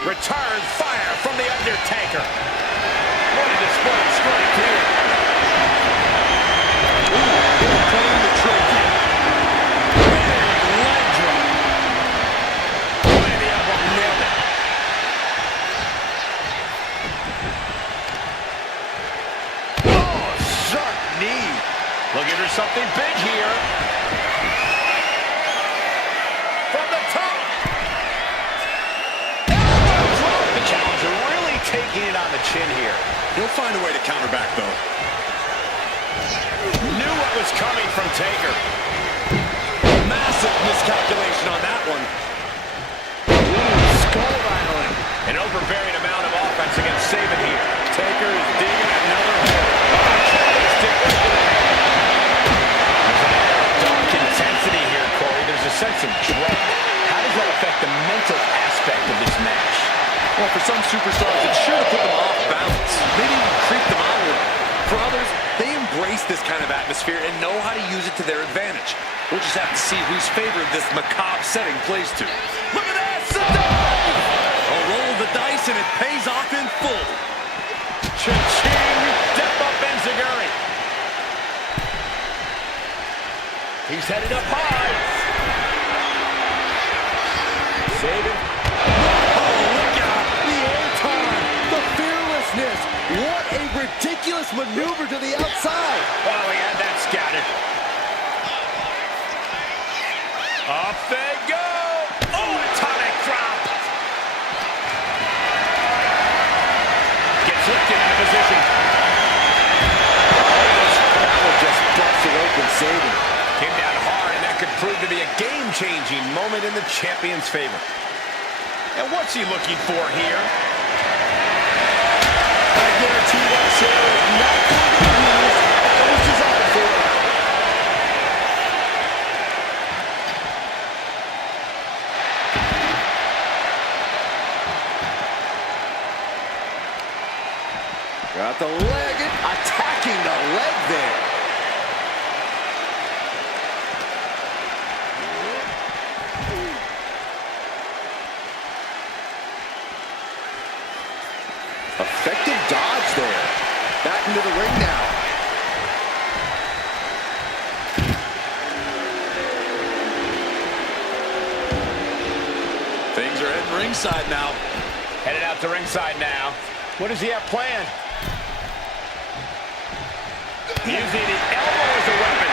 Return fire from the Undertaker. What a display of strength here. Playing the trick. Big leg drop. Boy, the elbow nailed it. Oh, sharp knee. Looking for something big here. From the top. Elbow drop. The challenger really taking it on the chin here. He'll find a way to counter back, though. Knew what was coming from Taker. Massive miscalculation on that one. Skull rattling. An overbearing amount of offense against Saban here. Taker is digging another hole. Stick right to the head. There's an air of dark intensity here, Corey. There's a sense of dread. How does that affect the mental aspect of this match? Well, for some superstars, it's sure to put them off balance. Maybe even creep them out a little. For others, they embrace this kind of atmosphere and know how to use it to their advantage. We'll just have to see whose favor this macabre setting plays to. Look at that! A roll of the dice and it pays off in full. Cha-ching! Step up Enziguri. He's headed up high. Saban. Oh, look out! The airtime. The fearlessness. What a ridiculous maneuver to the outside. Oh, we had that scouted. Up they go. Oh, atomic drop. Gets lifted into position. That one just busted open Saban. Came down hard, and that could prove to be a game-changing moment in the champion's favor. And what's he looking for here? I guarantee that chair is not going to be used as it was designed for. Got the leg, attacking the leg there. Effective dodge there. Back into the ring now. Things are heading ringside now. Headed out to ringside now. What does he have planned? Using the elbow as a weapon.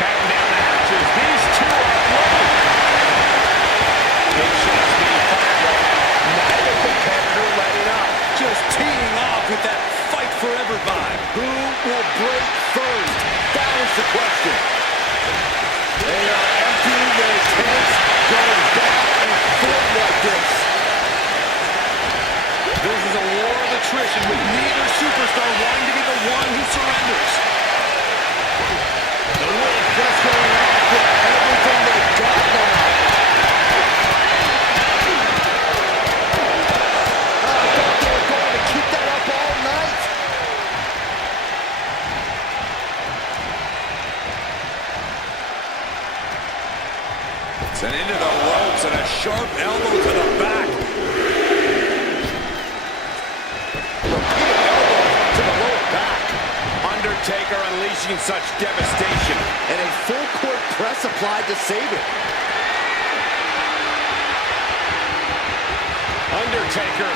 Batten down the hatches. These two are loaded. Big shots being fired right now. Neither competitor letting up. Just teeing off with that fight forever vibe. Who will break first? That is the question. They are emptying their tanks, going back and forth like this. This is a war of attrition with neither superstar wanting to be the one who surrenders. The Wolves just going after everything they've got now. I thought they were going to keep that up all night. And into the ropes and a sharp elbow to the back. Repeated elbow to the lower back. Undertaker unleashing such devastation. And a full court press applied to save it. Undertaker,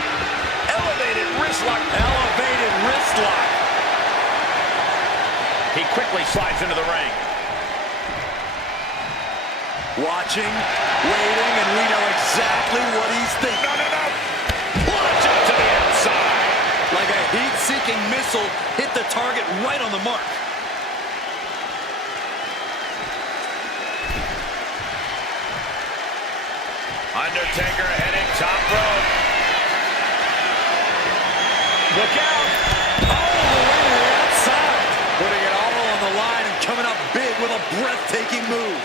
elevated wrist lock. Elevated wrist lock. He quickly slides into the ring. Watching, waiting, and we know exactly what he's thinking. No. Launch out to the outside. Like a heat-seeking missile, hit the target right on the mark. Undertaker heading top rope. Look out. Oh, the way to the outside. Putting it all on the line and coming up big with a breathtaking move.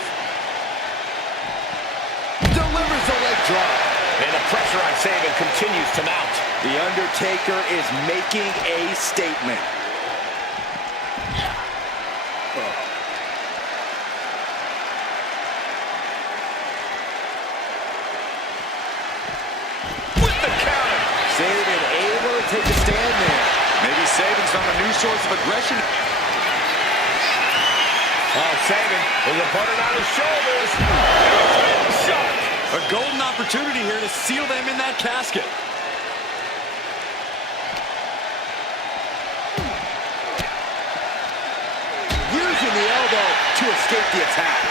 Delivers the leg drop. And the pressure on Saban continues to mount. The Undertaker is making a statement. With the counter. Saban able to take a stand there. Maybe Saban's found a new source of aggression. Oh, Saban, his opponent on his shoulders. Shot. A golden opportunity here to seal them in that casket. Using the elbow to escape the attack.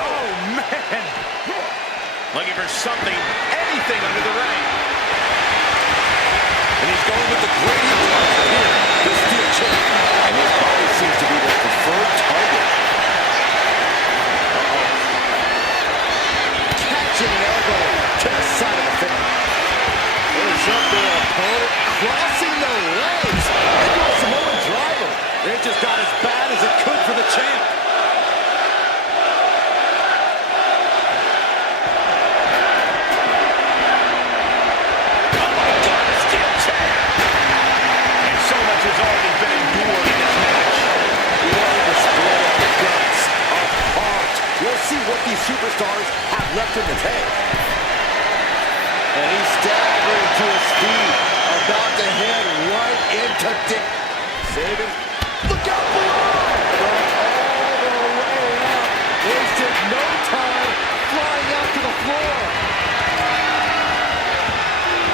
Oh, man. Looking for something, anything under the ring. And he's going with the great equalizer here. The steel chair. And his body seems to be the preferred target. Catching an elbow to the side of the face. There's up their opponent, crossing the legs into a Samoan driver. It just got as bad as it could for the champ. Superstars have left in the tank. And he's staggering to his feet, about to head right into Dick. Saban, look out below! All the way out, wasted no time, flying out to the floor.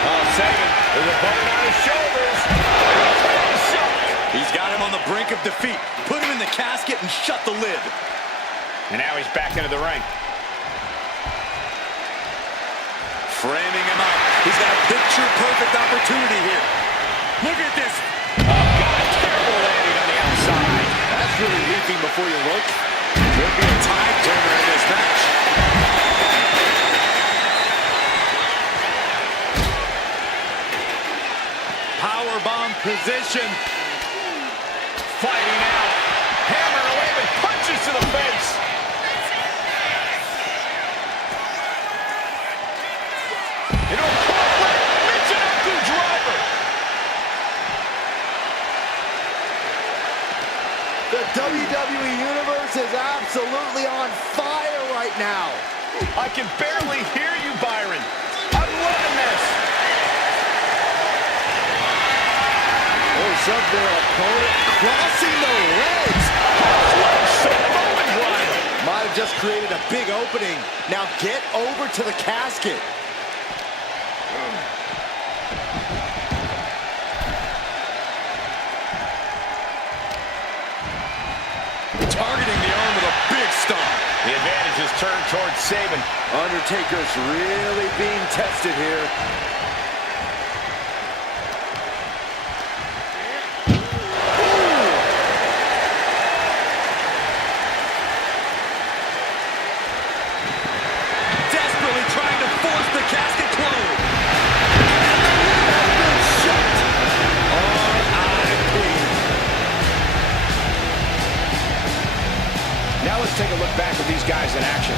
Oh, Saban, his opponent on his shoulders. He's got him on the brink of defeat. Put him in the casket and shut the lid. And now he's back into the ring. Framing him up. He's got a picture-perfect opportunity here. Look at this. Oh, God, terrible landing on the outside. That's really leaping before you look. Could be a tide turner in this match. Powerbomb position. Fighting out. Hammer away with punches to the face. Into a crossway. Michinoku driver. The WWE Universe is absolutely on fire right now. I can barely hear you, Byron. I'm loving this. There's up their opponent, crossing the legs. Samoan driver. Might have just created a big opening. Now get over to the casket. Targeting the arm with a big stomp. The advantage is turned towards Saban. Undertaker's really being tested here. Desperately trying to force the casket closed. Shut. R.I.P. Now let's take a look back at these guys in action.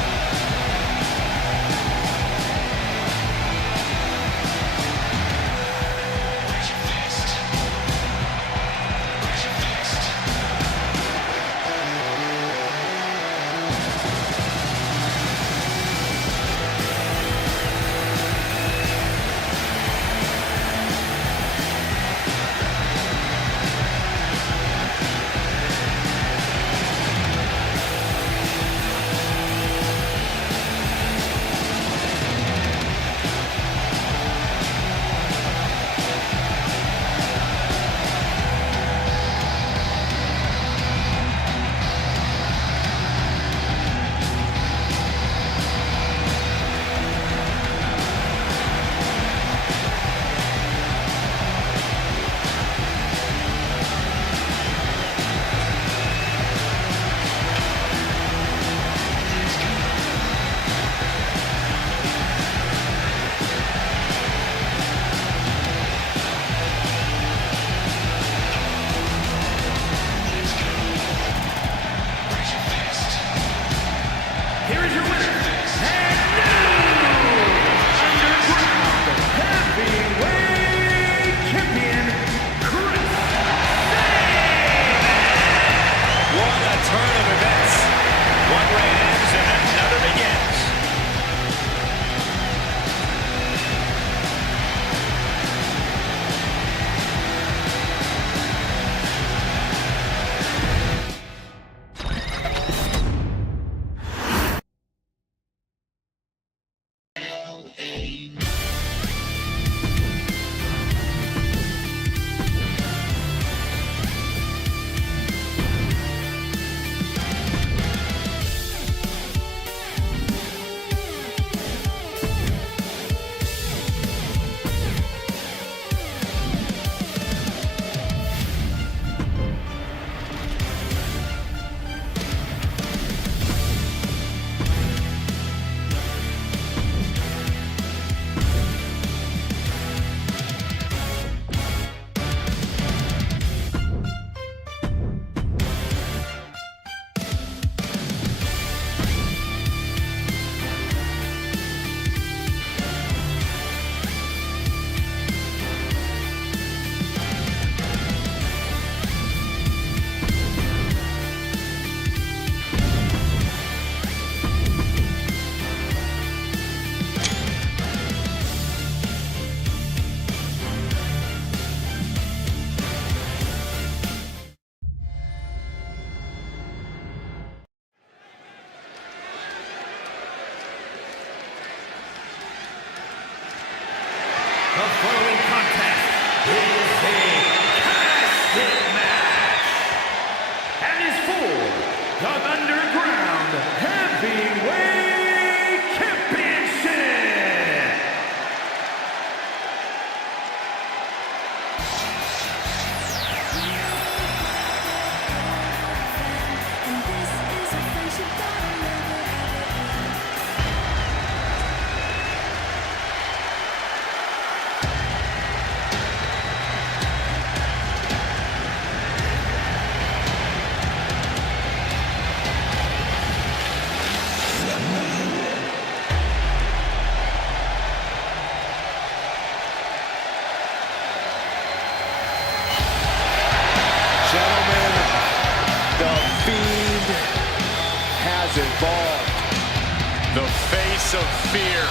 face of fear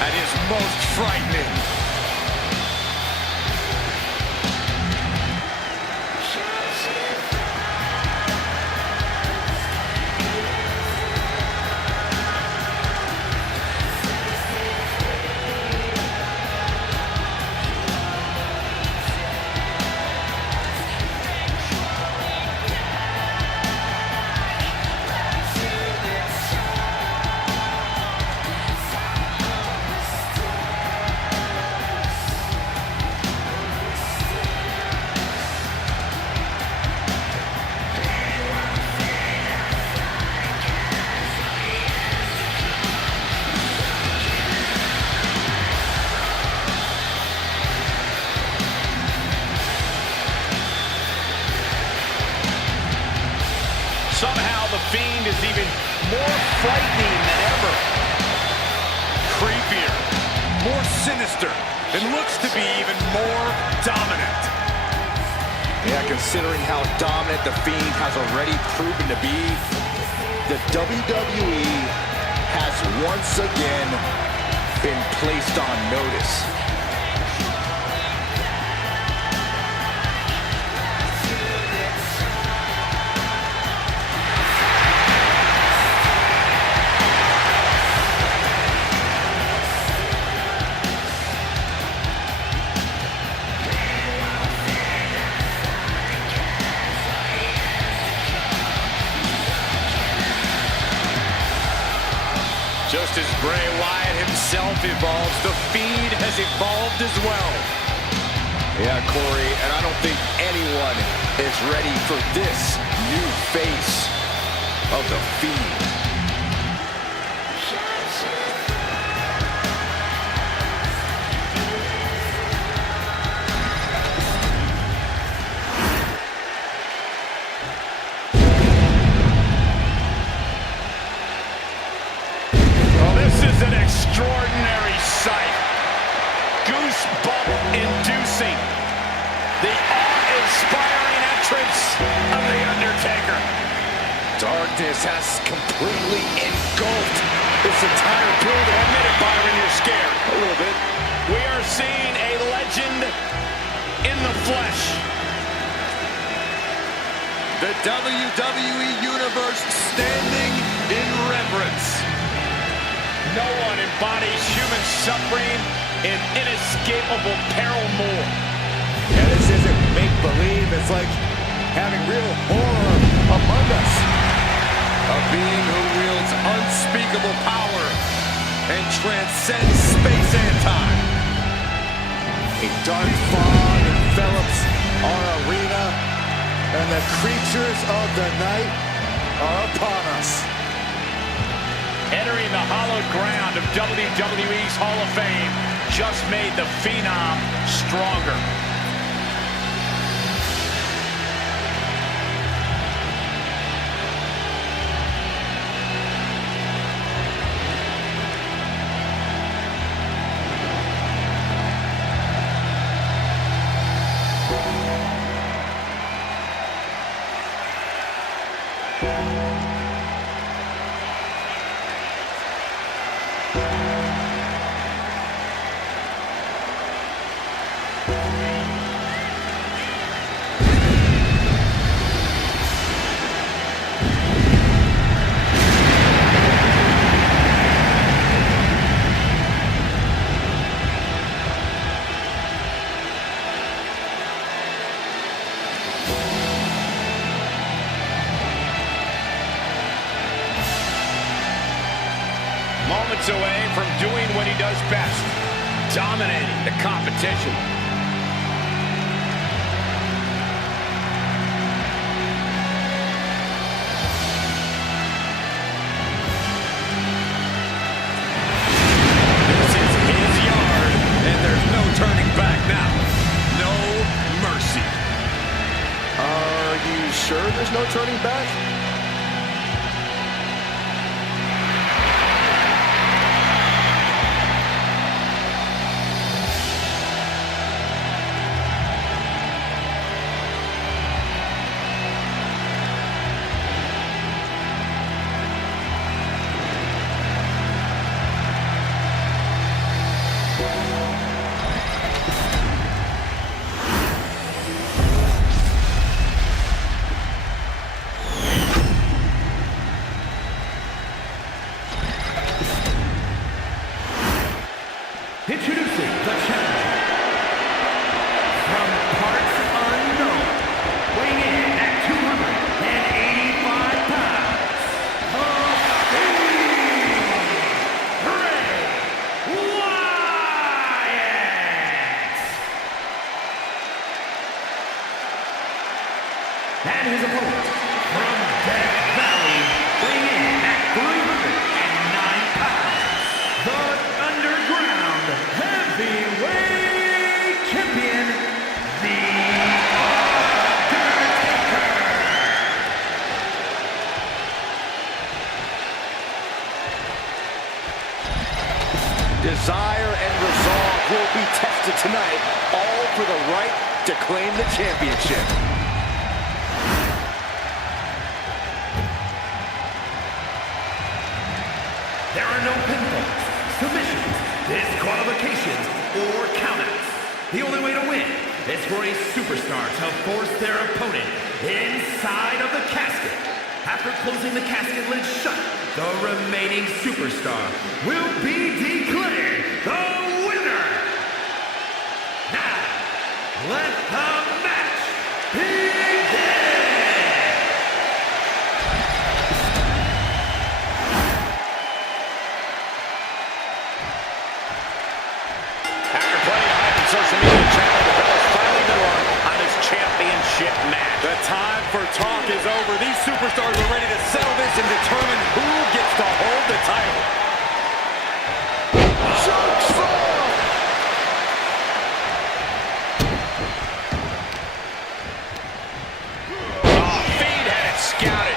at his most frightening. Somehow the Fiend is even more frightening than ever. Creepier, more sinister, and looks to be even more dominant. Yeah, considering how dominant the Fiend has already proven to be, the WWE has once again been placed on notice. Just as Bray Wyatt himself evolves, the Fiend has evolved as well. Yeah, Corey, and I don't think anyone is ready for this new face of the Fiend. An extraordinary sight. Goosebump-inducing. The awe-inspiring entrance of The Undertaker. Darkness has completely engulfed this entire building. Admit it, Byron, you're scared. A little bit. We are seeing a legend in the flesh. The WWE Universe standing in reverence. No one embodies human suffering and inescapable peril more. Yeah, this isn't make-believe. It's like having real horror among us. A being who wields unspeakable power and transcends space and time. A dark fog envelops our arena, and the creatures of the night are upon us. Entering the hallowed ground of WWE's Hall of Fame just made the Phenom stronger. Moments away from doing what he does best, dominating the competition. This is his yard, and there's no turning back now. No mercy. Are you sure there's no turning back? And his opponent, from Death Valley, weighing in at 309 pounds, the Underground Heavyweight Champion, The Undertaker. Desire and resolve will be tested tonight, all for the right to claim the championship. There are no pinfalls, submissions, disqualifications, or countouts. The only way to win is for a superstar to force their opponent inside of the casket. After closing the casket lid shut, the remaining superstar will be declared the winner. Now, let the match begin! After plenty of hype in social media channel, the bell has finally been rung on his championship match. The time for talk is over. These superstars are ready to settle this and determine who gets to hold the title. Feed had it scouted.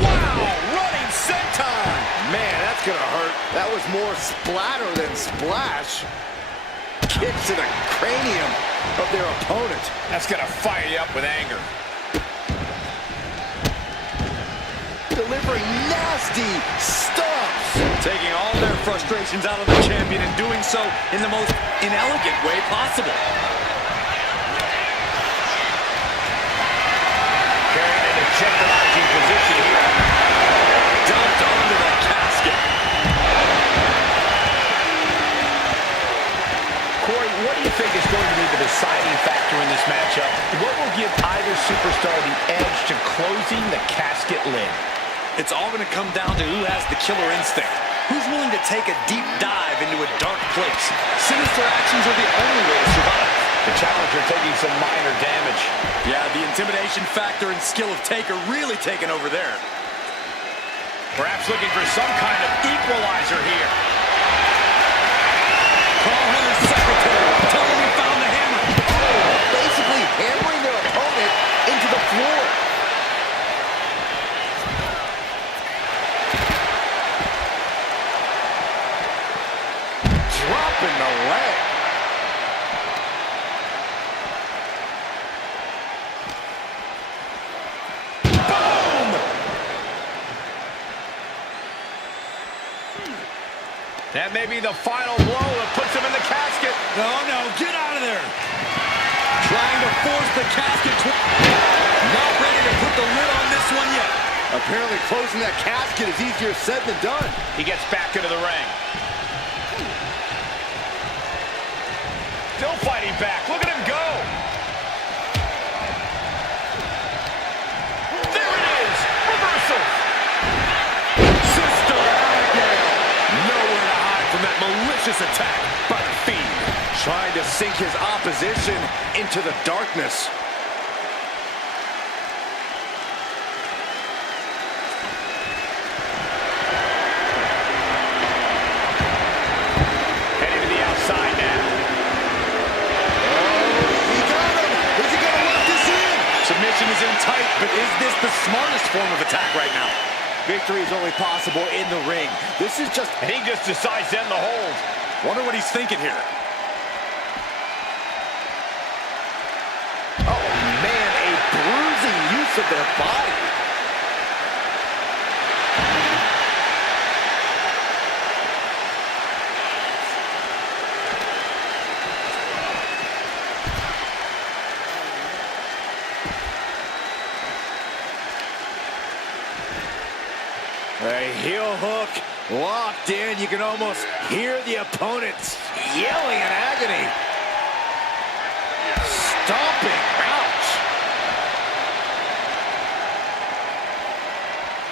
Wow, running senton. Man, that's gonna hurt. That was more splatter than splash. Kicks to the cranium of their opponent. That's gonna fire you up with anger. Delivering nasty stomps. Taking all their frustrations out of the champion and doing so in the most inelegant way possible. Carrying into check-the-lodging position here. Dumped onto the casket. Corey, what do you think is going to be the deciding factor in this matchup? What will give either superstar the edge to closing the casket lid? It's all going to come down to who has the killer instinct. Who's willing to take a deep dive into a dark place? Sinister actions are the only way to survive. The challenger taking some minor damage. Yeah, the intimidation factor and skill of Taker really taking over there. Perhaps looking for some kind of equalizer here. Carl Hunter's secretary telling me found the hammer. Basically hammering their opponent into the floor. Dropping the leg. That may be the final blow that puts him in the casket. No, get out of there. Trying to force the casket. Not ready to put the lid on this one yet. Apparently closing that casket is easier said than done. He gets back into the ring. Still fighting back. Look at him go. There it is. Reversal. Sister Abigail. Nowhere to hide from that malicious attack by the Fiend. Trying to sink his opposition into the darkness. Heading to the outside now. He got him. Is he going to lock this in? Submission is in tight, but is this the smartest form of attack right now? Victory is only possible in the ring. This is just... And he just decides to end the hold. Wonder what he's thinking here. Oh, man, a bruising use of their body. A heel hook locked in. You can almost hear the opponents yelling in agony. Stomping. Ouch.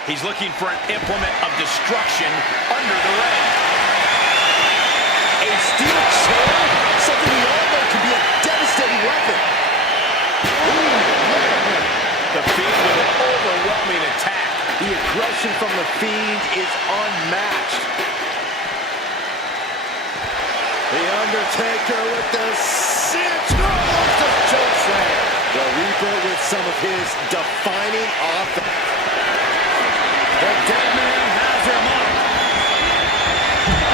He's looking for an implement of destruction under the ring. A steel chair? Something we all know can be a devastating weapon. Determination from the Fiend is unmatched. The Undertaker with the cinch. Oh, the choke slam. The Reaper with some of his defining offense. The Deadman has him up.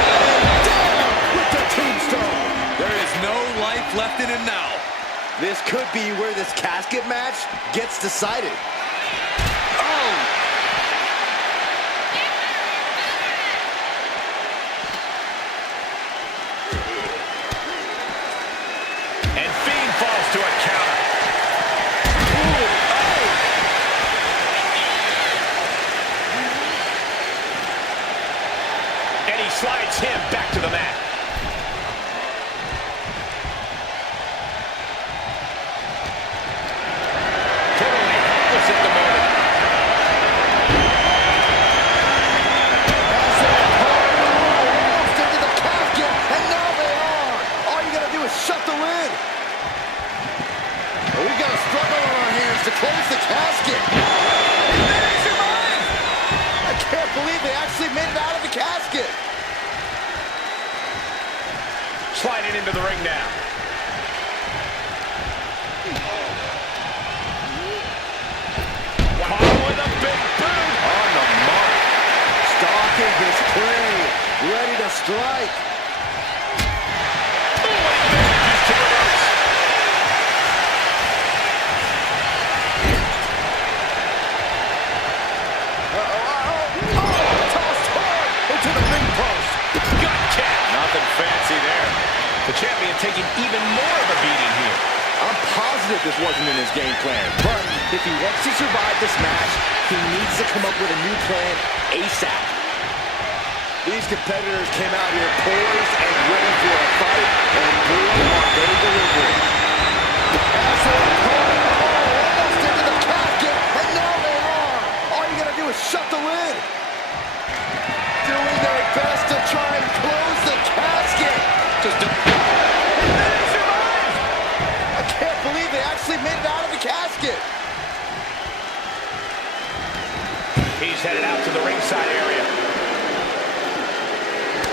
And down with the tombstone. There is no life left in him now. This could be where this casket match gets decided. Oh! And Fiend falls to a counter. Ooh, oh! And he slides him back to the mat. Totally helpless at the moment. As they pull almost into the casket, and now they are. All you gotta do is shut the lid. We got a struggle on our hands to close the casket. I can't believe they actually made it out of the casket. Sliding into the ring now. Caught with a big boot. On the mark. Stalking his prey. Ready to strike. Just to reverse. Tossed hard into the ring post. Gut kick. Nothing fancy there. The champion taking even more of a beating here. I'm positive this wasn't in his game plan, but if he wants to survive this match, he needs to come up with a new plan ASAP. These competitors came out here poised and ready for a fight, and boy, are they delivering. As they pull almost into the casket, and now they are. All you gotta do is shut the lid. Doing their best to try and close the casket. Just I can't believe they actually made it out of the casket. He's headed out to the ringside area.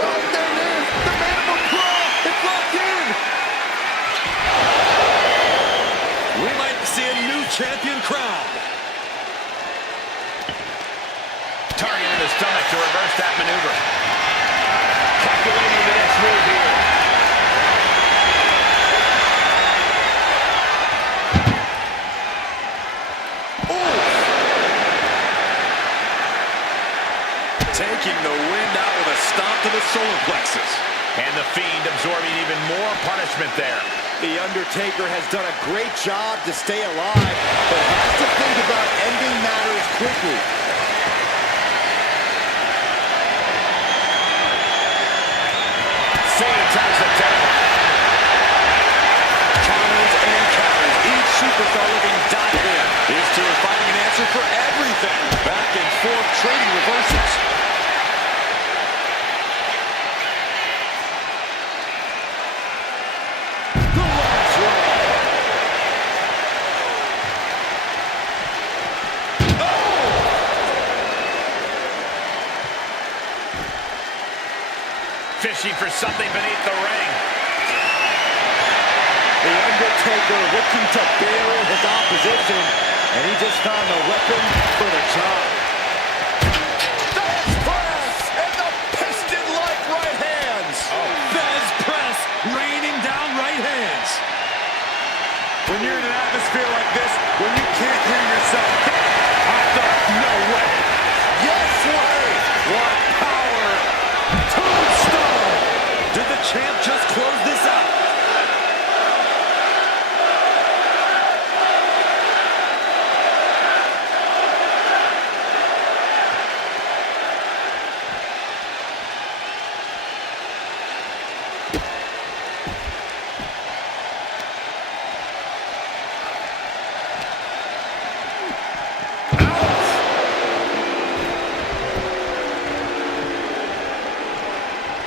Oh, there it is. The Manimal Claw. It's locked in. We might see a new champion crowned. Targeting the stomach to reverse that maneuver. Calculating the next move here. Taking the wind out with a stomp to the solar plexus. And the Fiend absorbing even more punishment there. The Undertaker has done a great job to stay alive, but has to think about ending matters quickly. Fiend ties the table. Counters and counters. Each superstar looking dialed in. These two are finding an answer for everything. Back and forth, trading reversals. The last round. Fishing for something beneath the ring. The Undertaker looking to bury his opposition, and he just found a weapon for the job. Thesz press and the piston-like right hands. Thesz press, raining down right hands. When you're in an atmosphere like this, when you can't hear yourself, I thought, no way. Yes way. What power. Tombstone. Did the champ just close this out?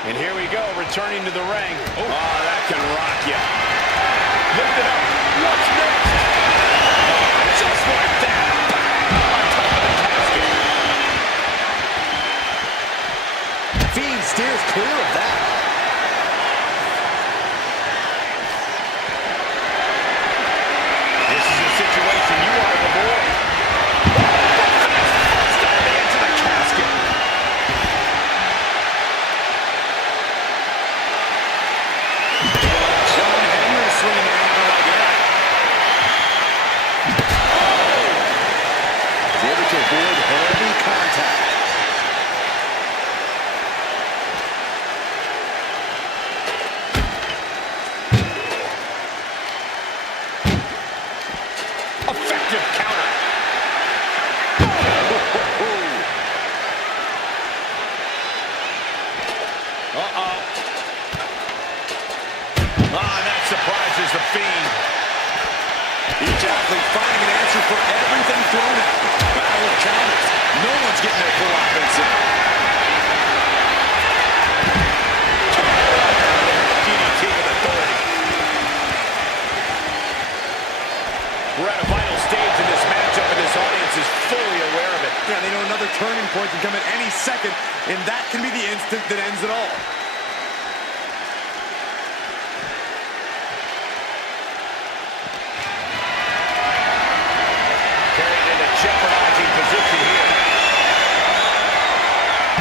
And here we go, returning to the ring. Oh, that can rock you. Lift it up. What's next? Oh, just like that. On top of the casket. Ah, that surprises the Fiend. Each athlete finding an answer for everything thrown at them. Battle of counters. No one's getting their full offense in. DDT with authority. We're at a vital stage in this matchup, and this audience is fully aware of it. Yeah, they know another turning point can come at any second, and that can be the instant that ends it all. Carried in a jeopardizing position here.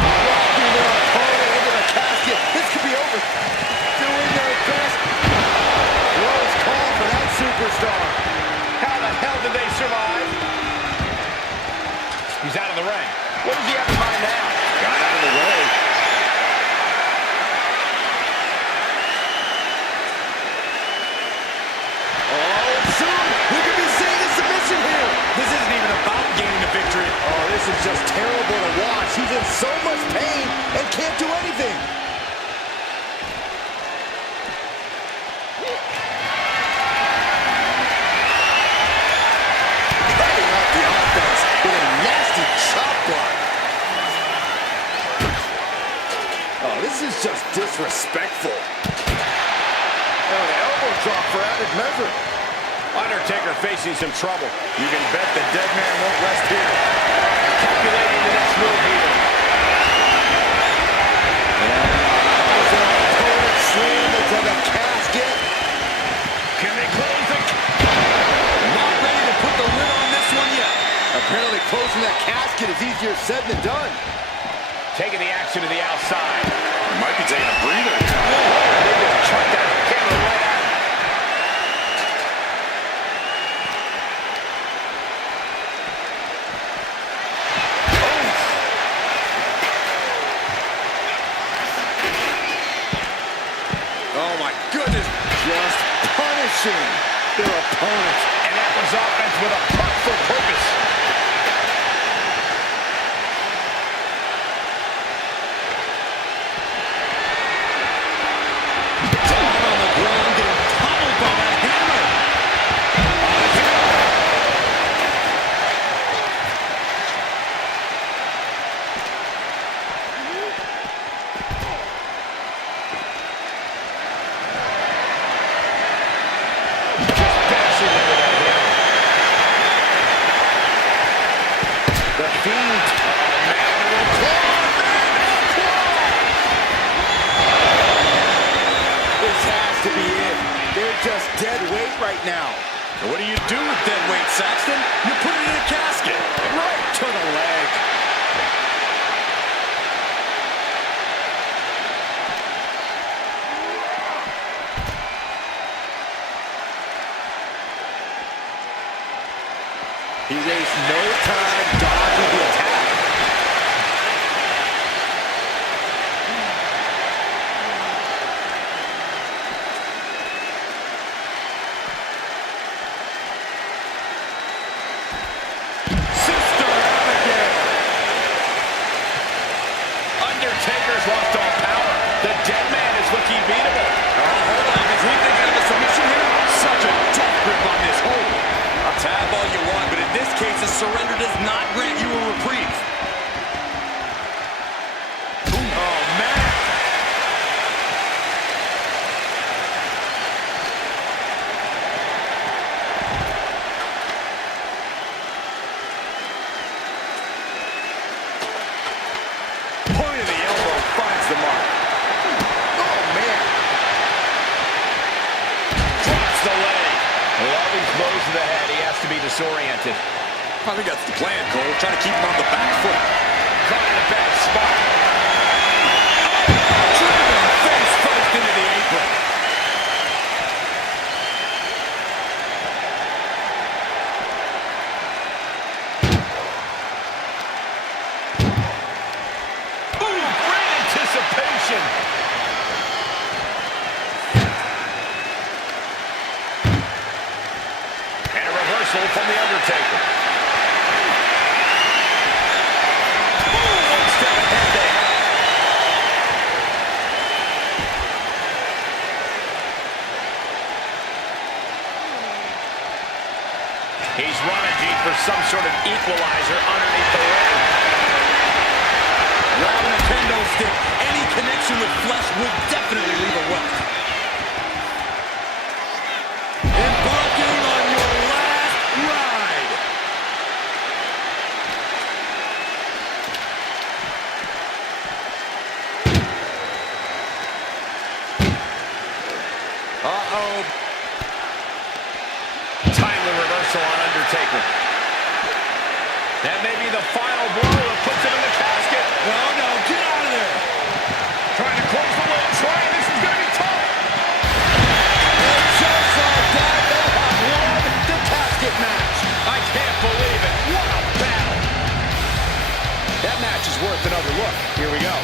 Rocking their opponent into the casket. This could be over. Doing their best. Close call for that superstar. How the hell did they survive? He's out of the ring. What does he have in mind now? Got out of the way. Oh, soon we could be seeing a submission here. This isn't even about gaining a victory. Oh, this is just terrible to watch. He's in so much pain and can't do anything. Cutting off the offense with a nasty chop block. Oh, this is just disrespectful. Oh, an elbow drop for added measure. Undertaker facing some trouble. You can bet the Deadman won't rest here. Calculating the next move here. Opponent slammed into the casket. Can they close it? Not ready to put the lid on this one yet. Apparently closing that casket is easier said than done. Taking the action to the outside. Might be taking a breather. They just chucked that camera right at him. Oh my goodness. Just punishing their opponent. And that was offense with a punch for purpose. Down on the ground, getting pummeled by that hammer. Dashing into that hip. The Fiend. This has to be it. They're just dead weight right now. What do you do with dead weight, Saxton? You put it in a casket. Right to the leg. He wastes no time dodging the attack. Sister Abigail. Undertaker's lost all power. The Deadman is looking beatable. Oh, hold on. Is he thinking of a submission here? Such a death grip on this hold. I'll tab all you want, but in this case, a surrender does not grant you a reprieve. Oh, man. Point of the elbow finds the mark. Oh, man. Drops the leg. Loving blows to the head. He has to be disoriented. I think that's the plan, Cole. Trying to keep him on the back foot. Caught in a bad spot. Driven face first into the apron. Ooh, great anticipation. And a reversal from the Undertaker. Ooh, one step ahead there. He's running deep for some sort of equalizer underneath the ring. Grabbing a kendo stick. Any connection with flesh will definitely leave a welt. Embarking on your last ride. Uh-oh. Timely reversal on Undertaker. That may be the final blow that puts him in the casket. Oh, no, get out of there. Trying to close the lid. Trying. This is going to be tough. And just like that, they have won the casket match. I can't believe it. What a battle. That match is worth another look. Here we go.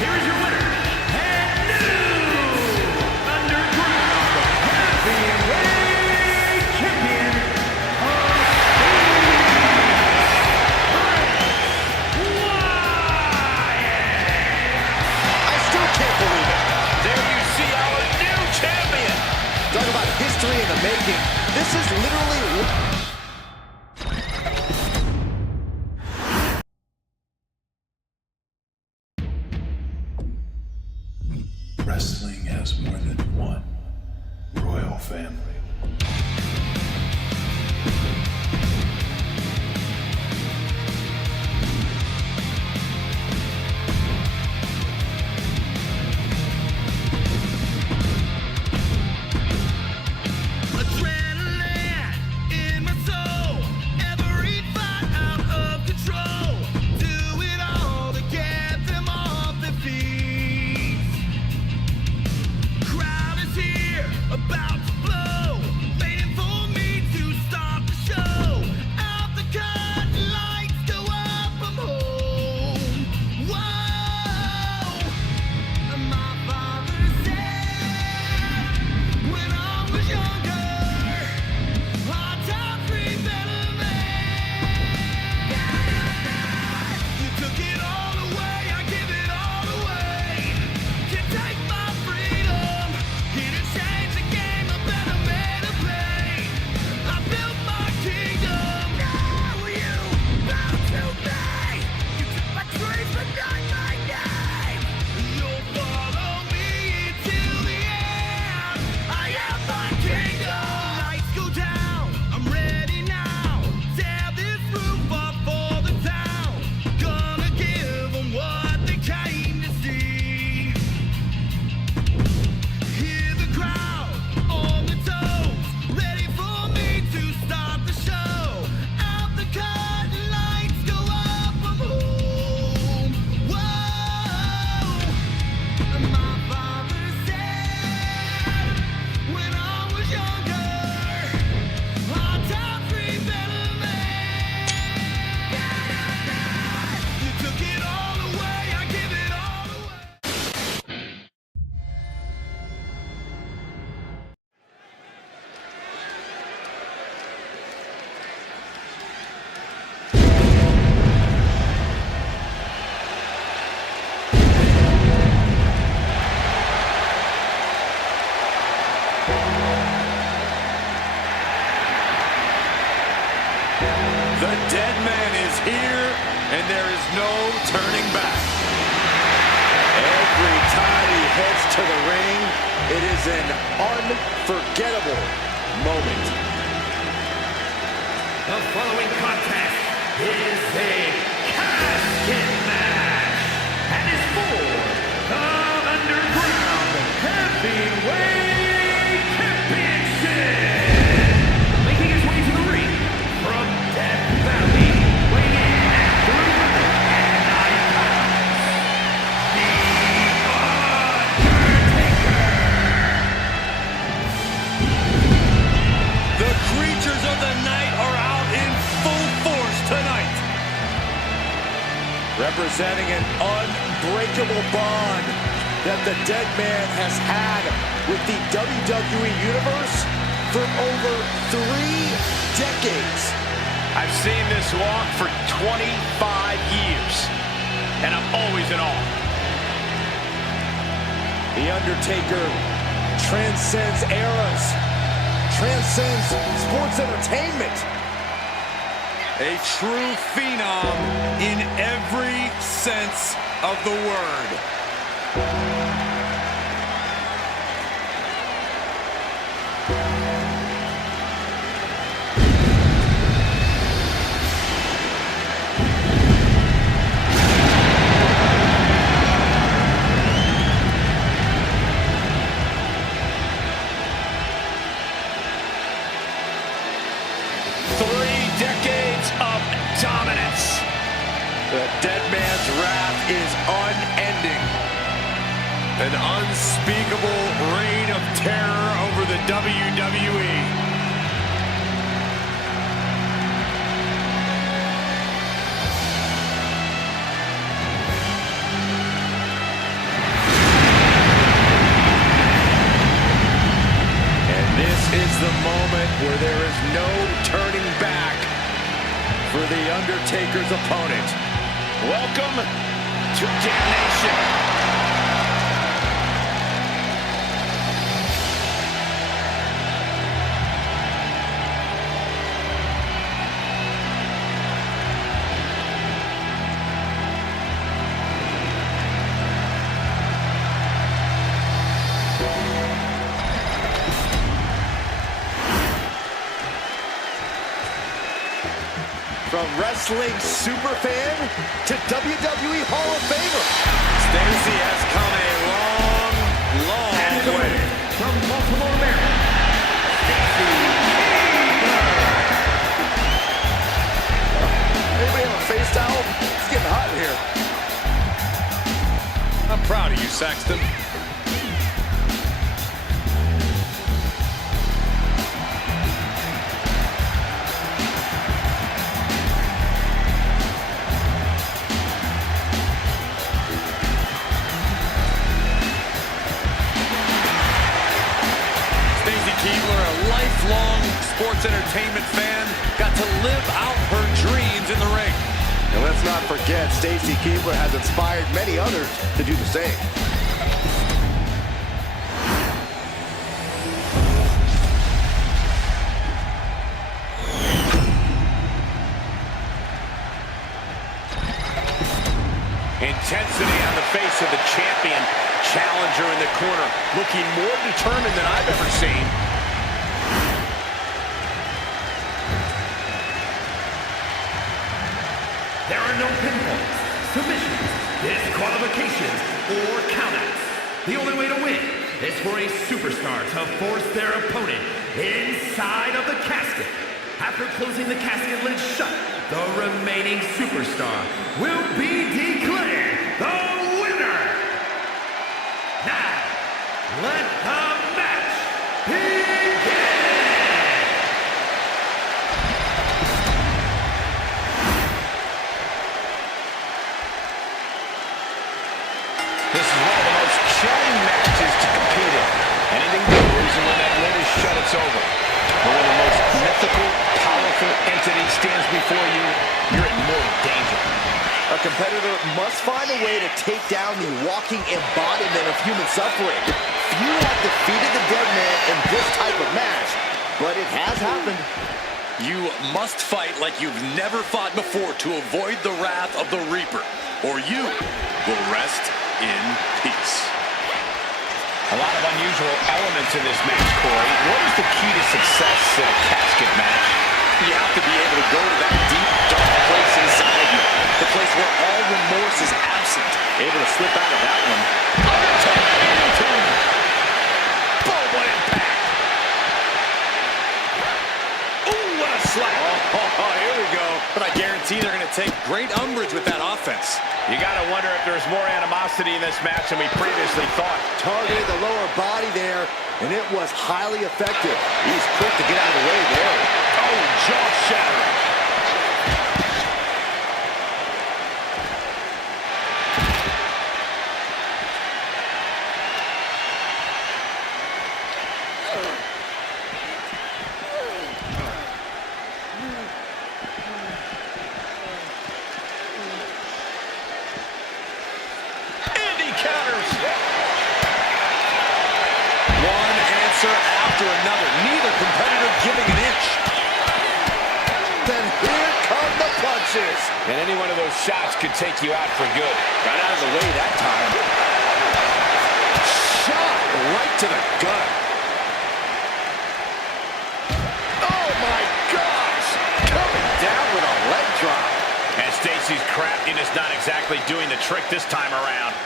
Here is your winner, and new underground heavyweight champion I still can't believe it. There you see our new champion. Talk about history in the making. This is literally... Wrestling has more than one royal family. Adrenaline in my soul, every fight out of control. Do it all to get them off their feet. Crowd is here, about to blow, waiting for me to start the show. Deadman is here, and there is no turning back. Every time he heads to the ring, it is an unforgettable moment. The following contest is a casket match and is for the Underground Heavyweight Championship. Making his way to the ring from Death Valley, weighing in at 309 pounds, The Undertaker. The creatures of the night are out in full force tonight. Representing an unbreakable bond that the Deadman has had with the WWE Universe for over 3 decades. I've seen this walk for 25 years, and I'm always in awe. The Undertaker transcends eras, transcends sports entertainment. A true phenom in every sense of the word. Dominance. The Deadman's wrath is unending. An unspeakable reign of terror over the WWE. And this is the moment where there is no turning back for the Undertaker's opponent. Welcome to Damnation. From wrestling superfan to WWE Hall of Famer. Stacey has come a long, long way. From Baltimore, Maryland, Stacey Keibler. Anybody have a face towel? It's getting hot in here. I'm proud of you, Saxton. Keibler, a lifelong sports entertainment fan, got to live out her dreams in the ring. And let's not forget, Stacey Keibler has inspired many others to do the same. Intensity on the face of the champion. Challenger in the corner, looking more determined than I've ever seen. There are no pinfalls, submissions, disqualifications, or countouts. The only way to win is for a superstar to force their opponent inside of the casket. After closing the casket lid shut, the remaining superstar will be declared the winner. Now, let the match begin! This is one of the most chilling matches to compete in. Anything goes, and when that lid is shut, it's over. But when the most mythical, powerful entity stands before you, you're in mortal danger. A competitor must find a way to take down the walking embodiment of human suffering. Few have defeated the Deadman in this type of match, but it has happened. You must fight like you've never fought before to avoid the wrath of the Reaper, or you will rest in peace. A lot of unusual elements in this match, Corey. What is the key to success in a casket match? You have to be able to go to that deep, dark place inside you. The place where all remorse is absent. Able to slip out of that one. Boom, what impact! Ooh, what a slap! Oh, here we go. But I guarantee they're going to take great umbrage with that offense. You gotta wonder if there's more animosity in this match than we previously thought. Targeted the lower body there, and it was highly effective. He's quick to get out of the way there. Oh, jaw-shattering. After another, neither competitor giving an inch. Then here come the punches. And any one of those shots could take you out for good. Got out of the way that time. Shot right to the gut. Oh my gosh! Coming down with a leg drop. And Stacy's craftiness not exactly doing the trick this time around.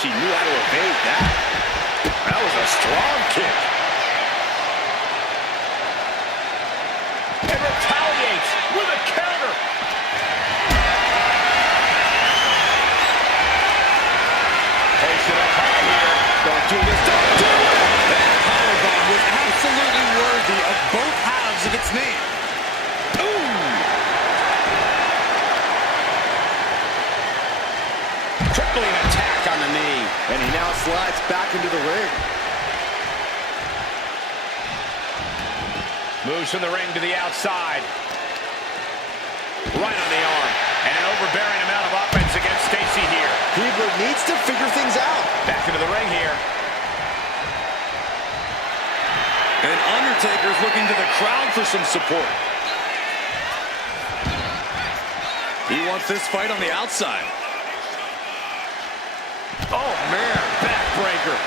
She knew how to evade that. That was a strong kick. And retaliates with a counter. Takes it up high here. Don't do this, don't do it! That powerbomb was absolutely worthy of both halves of its name. Crippling attack on the knee. And he now slides back into the ring. Moves from the ring to the outside. Right on the arm. And an overbearing amount of offense against Stacy here. Hebler needs to figure things out. Back into the ring here. And Undertaker's looking to the crowd for some support. He wants this fight on the outside. Oh, man, backbreaker.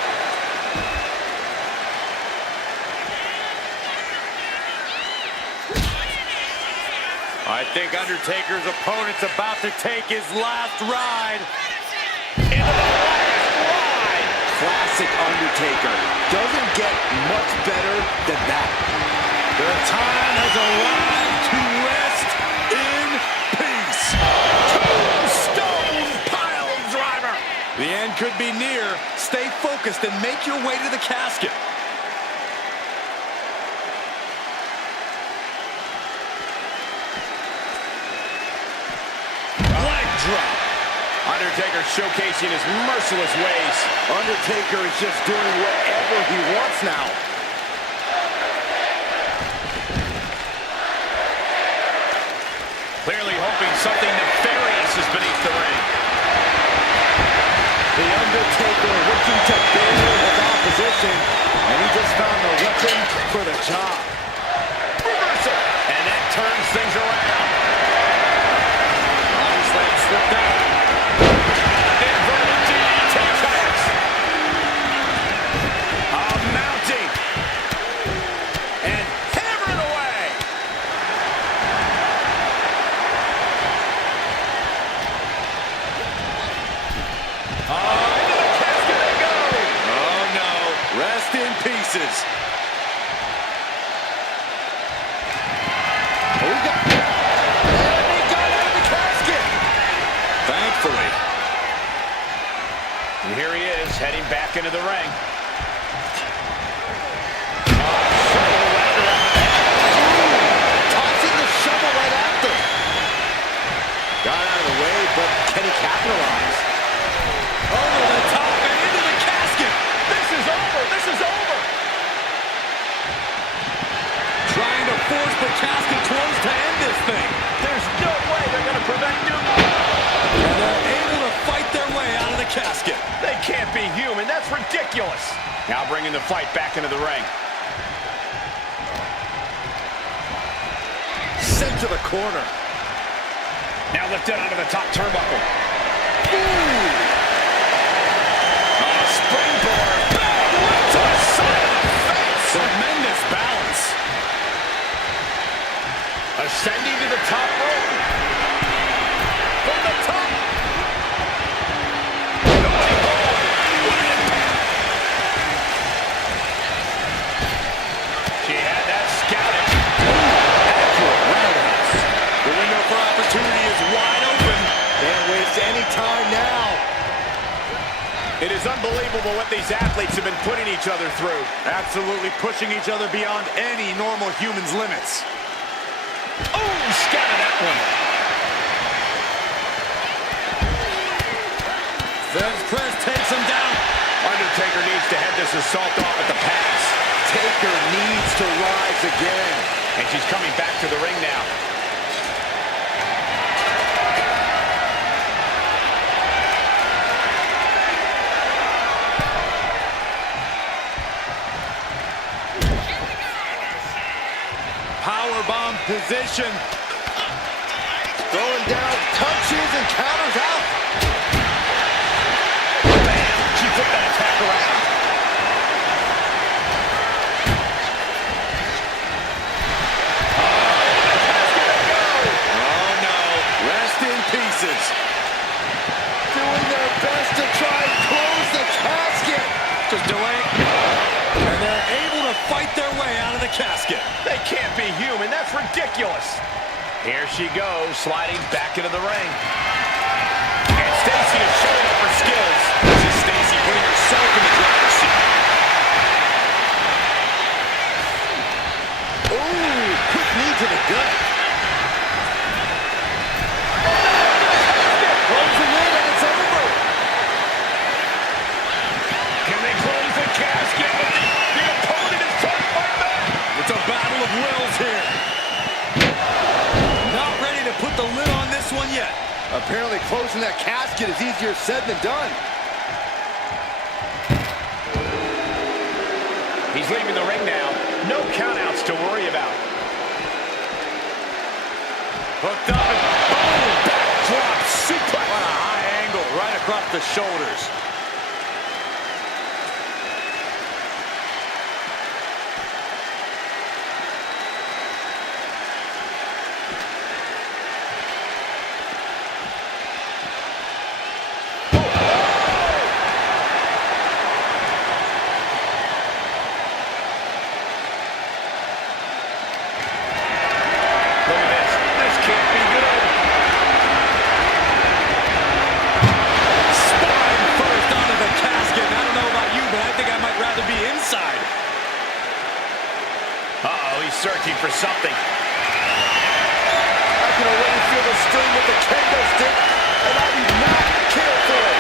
I think Undertaker's opponent's about to take his last ride. Into the last ride. Classic Undertaker. Doesn't get much better than that. The time has arrived to rest in peace. Tombstone pile driver. The end could be near. Stay focused and make your way to the casket. Leg drop. Undertaker showcasing his merciless ways. Undertaker is just doing whatever he wants now. Clearly hoping something nefarious is beneath the ring. The Undertaker looking to bury his opposition, and he just found the weapon for the job. Reversal. And that turns things around. Obviously, it slipped out. Inverted DDT connects. Mounting. And hammering away. Into the casket they go. Oh, no. Rest in pieces. And he got out of the casket. Thankfully. And here he is, heading back into the ring. Tossing the shovel right after. Got out of the way, but can he capitalize? Over the top and into the casket. This is over. This is over. Trying to force the casket closed to end this thing. There's no way they're going to prevent Newton. And they're able to fight their way out of the casket. They can't be human. That's ridiculous. Now bringing the fight back into the ring. Sent to the corner. Now lifted onto the top turnbuckle. Ooh! On a springboard. Big right to the side of the face. Tremendous balance. Ascending to the top rope. From the top. She had that scouted. Accurate roundhouse. The window for opportunity is wide open. Can't waste any time now. It is unbelievable what these athletes have been putting each other through. Absolutely pushing each other beyond any normal human's limits. Oh, scattered that one. Fez press takes him down. Undertaker needs to head this assault off at the pass. Taker needs to rise again. And she's coming back to the ring now. Powerbomb position. Throwing down touches and counters out. Bam! She flipped that attack around. Oh no, rest in pieces. Doing their best to try and close the casket. Just delaying. And they're able to fight their way out of the casket. They can't be human. That's ridiculous. Here she goes, sliding back into the ring. And Stacy is showing up her skills. This is Stacy putting herself in the driver's seat. Ooh, quick knee to the gut. Closing in and it's over. Can they close the casket? But the opponent is trying to fight back. It's a battle of wills here. Not ready to put the lid on this one yet. Apparently closing that casket is easier said than done. He's leaving the ring now. No countouts to worry about. Hooked up and boom! Backdrop suplex. What a high angle right across the shoulders. Look at this. This can't be good. Spine first onto the casket. I don't know about you, but I think I might rather be inside. Uh-oh, he's searching for something. I can already feel the sting with the kendo stick, and I do not care for it.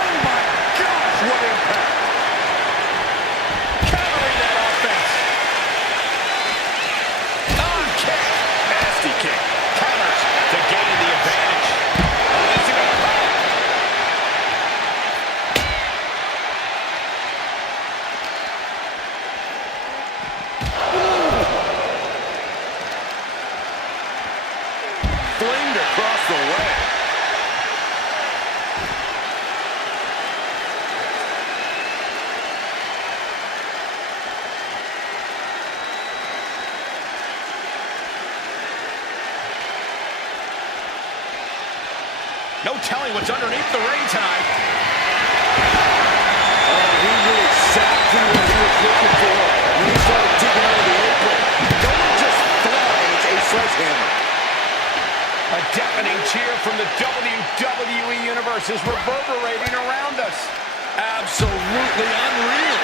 Oh my gosh, what impact! Countering that offense. Kick. Nasty kick. Counters to gain the advantage. Oh, this is gonna pop. Flinged across the way. No telling what's underneath the ring tonight. Oh, he knew exactly what he was looking for when he started digging under the apron. Don't just flies a sledgehammer. A deafening cheer from the WWE Universe is reverberating around us. Absolutely unreal.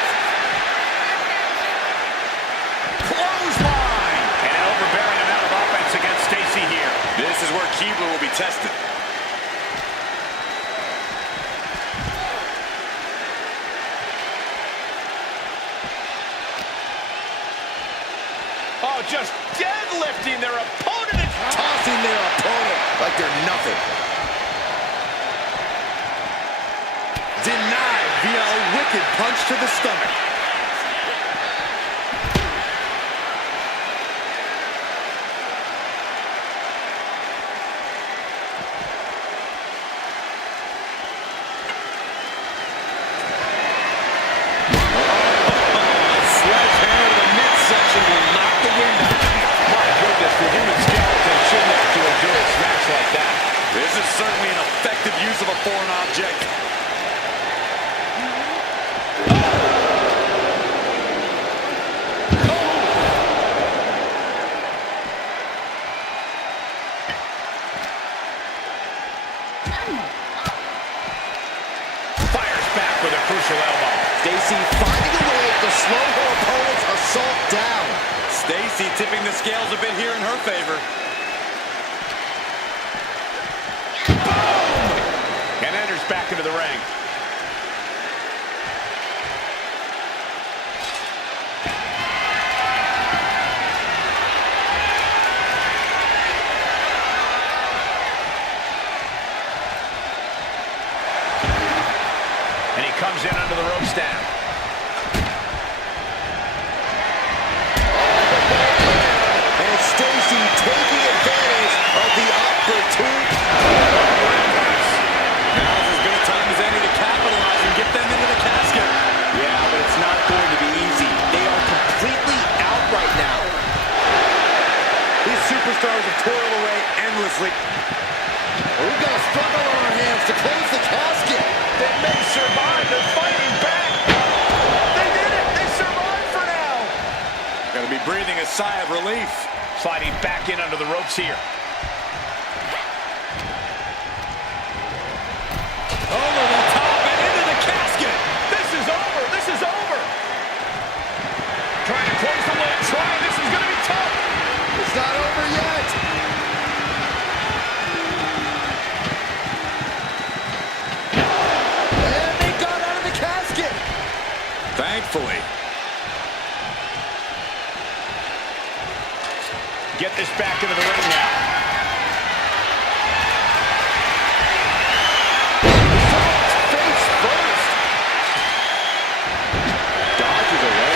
Clothesline. And an overbearing amount of offense against Stacy here. This is where Keebler will be tested. Oh, just deadlifting their opponent. Tossing their opponent like they're nothing. Denied via a whip wicked punch to the stomach. Sledgehammer to the midsection will knock the wind out. My goodness, the human skeleton shouldn't have to endure a smash like that. This is certainly an effective use of a foreign object. Fires back with a crucial elbow. Stacy finding a way to slow her opponent's assault down. Stacy tipping the scales a bit here in her favor. And enters back into the ring. And he comes in under the rope stab. And Stacy taking advantage of the opportunity. Now's as good a time as any to capitalize and get them into the casket. Yeah, but it's not going to be easy. They are completely out right now. These superstars have toiled away endlessly. We've got a struggle on our hands to close the casket. They may survive. They're fighting back. They did it. They survived for now. Gonna be breathing a sigh of relief. Sliding back in under the ropes here. Over the top and into the casket. This is over. This is over. Trying to close the lid. Trying. This is going to be tough. It's not over yet. And they got out of the casket. Thankfully. Get this back into the ring now. Face first. Dodges away.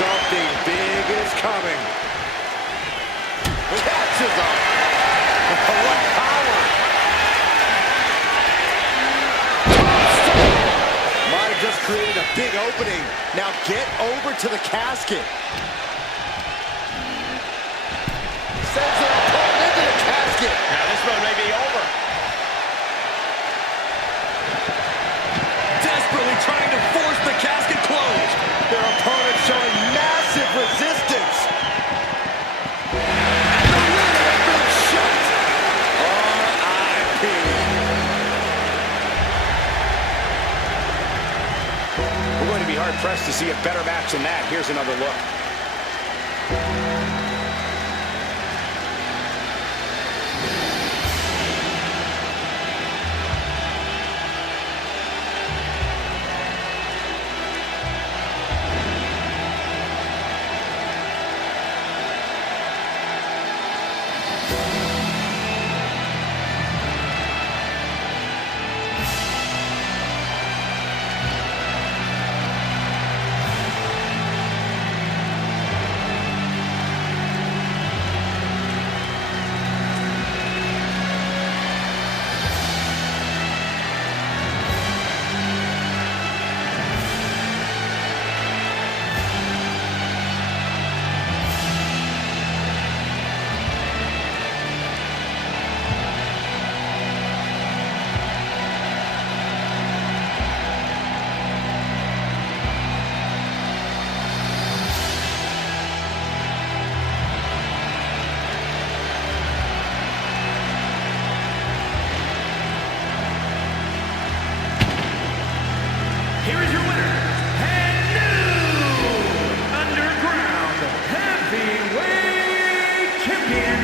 Something big is coming. Catches him. What power. Might have just created a big opening. Now get over to the casket. Sends their opponent into the casket. Now this one may be over. Desperately trying to force the casket closed. Their opponent showing massive resistance. And the lid has been shut. R.I.P. We're going to be hard-pressed to see a better match than that. Here's another look. Here is your winner, and new Underground Heavyweight Champion,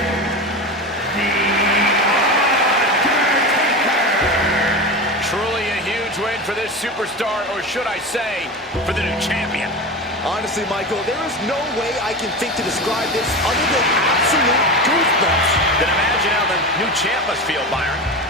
The Undertaker. Truly a huge win for this superstar, or should I say, for the new champion. Honestly, Michael, there is no way I can think to describe this other than absolute goosebumps. Then imagine how the new champ must feel, Byron.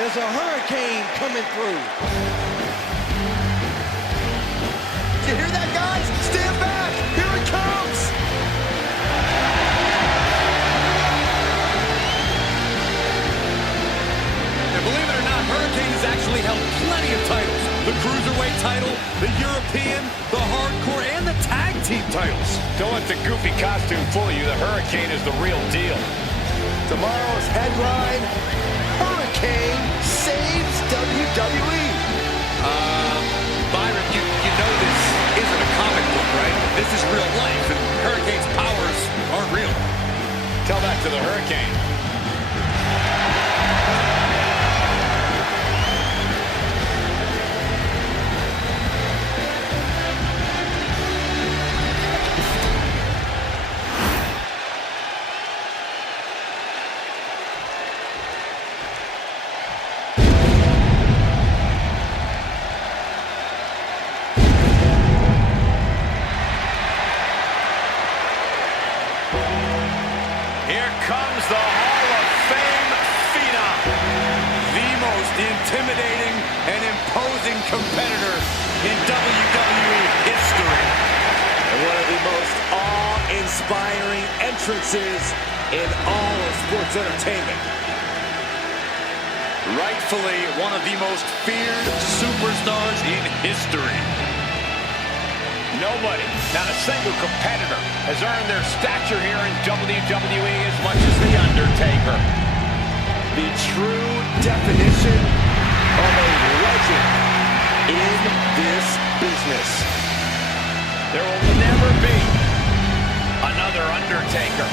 There's a hurricane coming through. You hear that, guys? Stand back! Here it comes! And believe it or not, Hurricane has actually held plenty of titles. The Cruiserweight title, the European, the Hardcore, and the Tag Team titles. Don't let the goofy costume fool you. The Hurricane is the real deal. Tomorrow's headline, Hurricane saves WWE. Byron, you know this isn't a comic book, right? This is real life, and Hurricane's powers aren't real. Tell that to the Hurricane. Here comes the Hall of Fame Phenom. The most intimidating and imposing competitor in WWE history. And one of the most awe-inspiring entrances in all of sports entertainment. Rightfully one of the most feared superstars in history. Nobody, not a single competitor, has earned their stature here in WWE as much as The Undertaker. The true definition of a legend in this business. There will never be another Undertaker.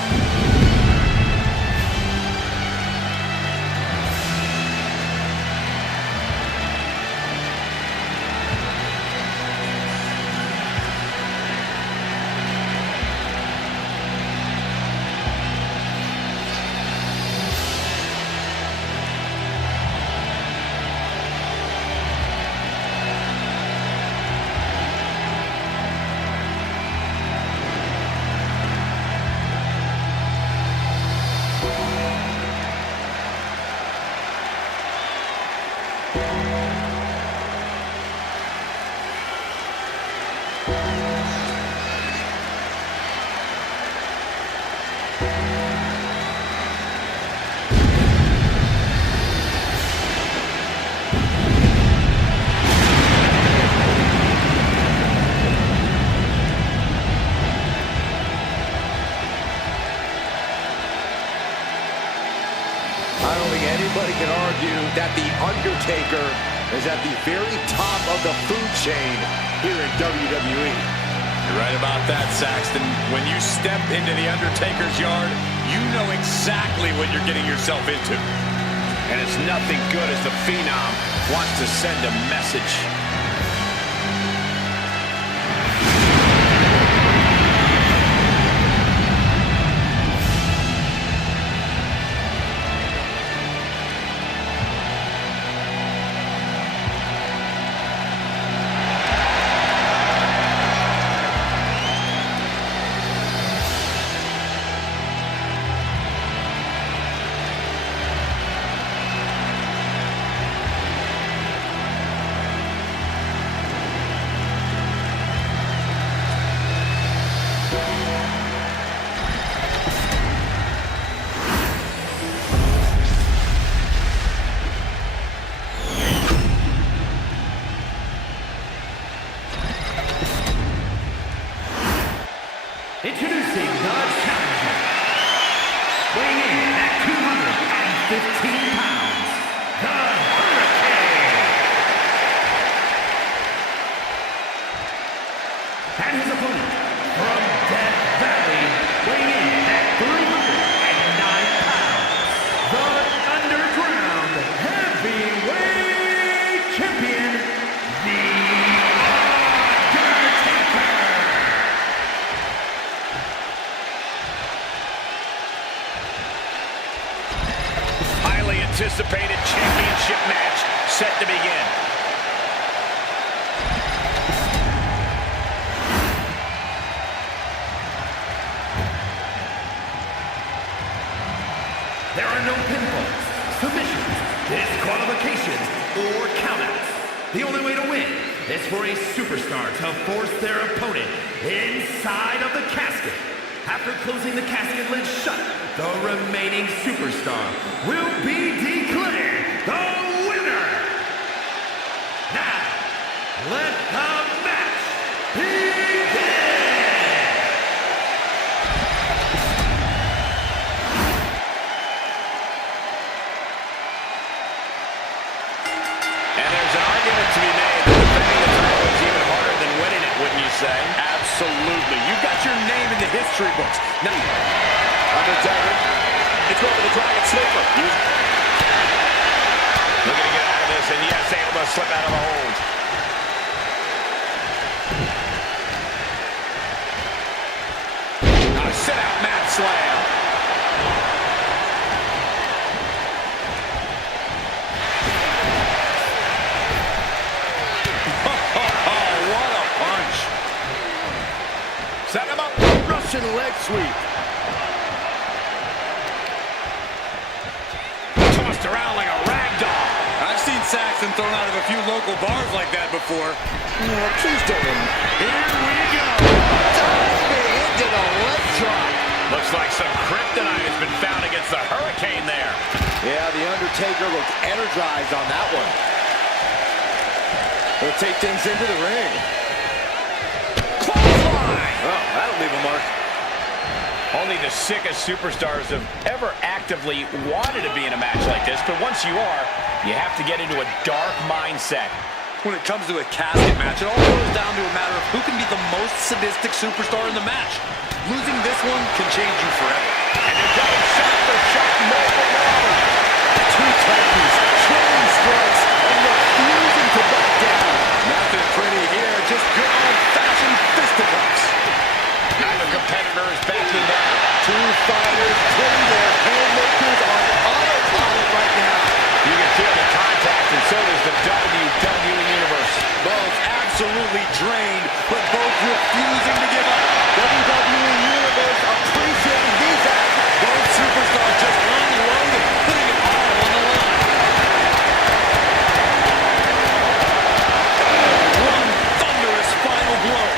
I don't think anybody can argue that The Undertaker is at the very top of the food chain here in WWE. You're right about that, Saxton. When you step into The Undertaker's yard, you know exactly what you're getting yourself into. And it's nothing good as the Phenom wants to send a message. Introducing the challenger, weighing in at 215 pounds, the Hurricane. And his opponent, from Death Valley, weighing in at 309 pounds, the Underground Heavyweight Champion, the Undertaker. Highly anticipated championship match set to begin. There are no pinfalls, submissions. disqualifications, or countouts. The only way to win is for a superstar to force their opponent inside of the casket. After closing the casket lid shut, the remaining superstar will be declared the winner. Now, let the match begin! And there's an argument to be made that defending the title is even harder than winning it, wouldn't you say? Absolutely. You've got your name in the history books. Now, Undertaker. It's going to the Dragon Sleeper. Looking to get out of this, and yes, able to slip out of the hold. A sit-out mat slam. what a punch. Set him up. Russian leg sweep. Tossed around like a rag doll. I've seen Saxon thrown out of a few local bars like that before. Please don't. Here we go. Diving into the leg drop. Looks like some kryptonite has been found against the Hurricane there. Yeah, the Undertaker looked energized on that one. He'll take things into the ring. Clothesline! Oh, that'll leave a mark. Only the sickest superstars have ever actively wanted to be in a match like this, but once you are, you have to get into a dark mindset. When it comes to a casket match, it all goes down to a matter of who can be the most sadistic superstar in the match. Losing this one can change you forever. And they're going shot for shot, multiple rounds. Two tackles, trailing strikes, and refusing to back down. Nothing pretty here, just good old-fashioned fisticuffs. Neither competitor is backing down. Two fighters putting their haymakers on autopilot right now. You can feel the contact, and so does the WWE Universe. Both absolutely drained, but both refusing to give up. WWE Universe appreciating these acts. Both superstars just unloaded, putting it all on the line. One thunderous final blow.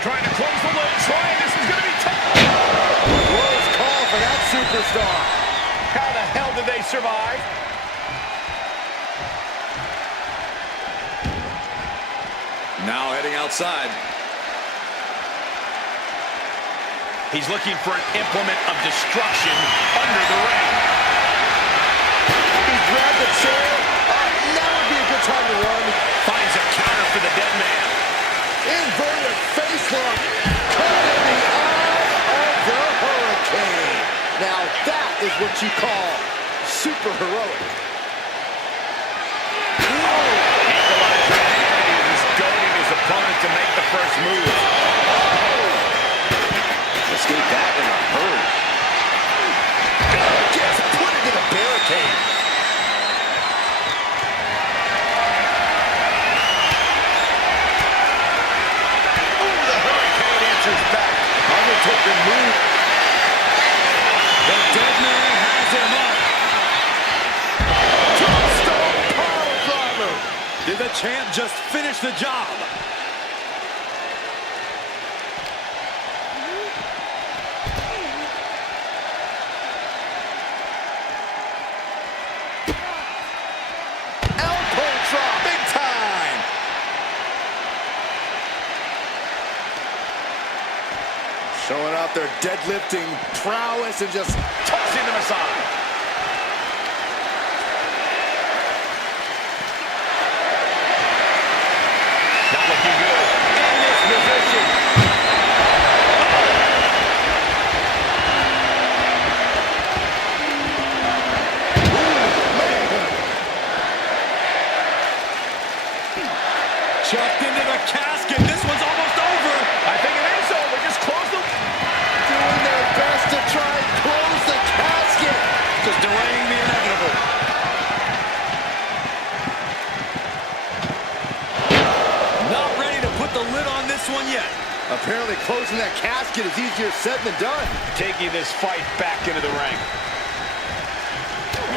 Trying to close the lid, trying. This is going to be tough. Close call for that superstar. How the hell did they survive? Now heading outside. He's looking for an implement of destruction under the ring. He grabbed the chair. Now would be a good time to run. Finds a counter for the Deadman. Inverted face lock. Caught in the eye of the Hurricane. Now that is what you call super heroic. Equalizer is goading his opponent to make the first move. Escape that in a hurry. Just put it in a barricade. The Hurricane answers back. Undertaker move. The Deadman has him up. Tombstone power driver. Did the champ just finish the job? Elbow drop. Big time. Showing off their deadlifting prowess and just Tossing them aside. Not looking good. In this position. Chucked into the casket. This one's almost over. I think it is over. Just close the... doing their best to try and close the casket. closing that casket is easier said than done. Taking this fight back into the ring. The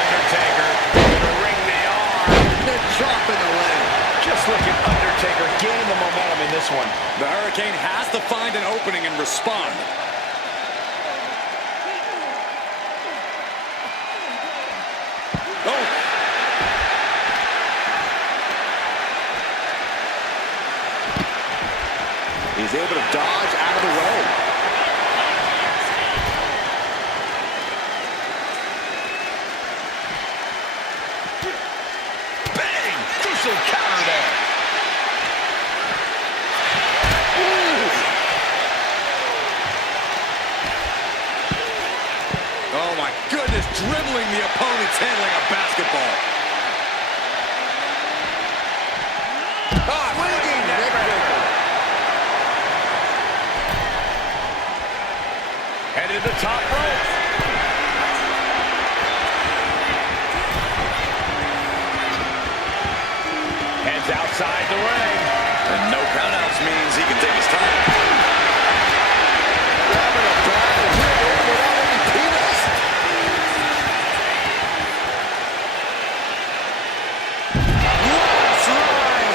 Undertaker gonna ring the arm. And dropping the leg. Just look at Undertaker gain the momentum in this one. The Hurricane has to find an opening and respond. Oh! He's able to dodge out of the way. Bang! Crucial counter there. Oh my goodness, dribbling the opponent's head like a basketball. Swinging neckbreaker. Headed to the top rope. Heads outside the ring. And no countouts means he can take his time. Grabbing a bag and hitting it without any penis. Last ride.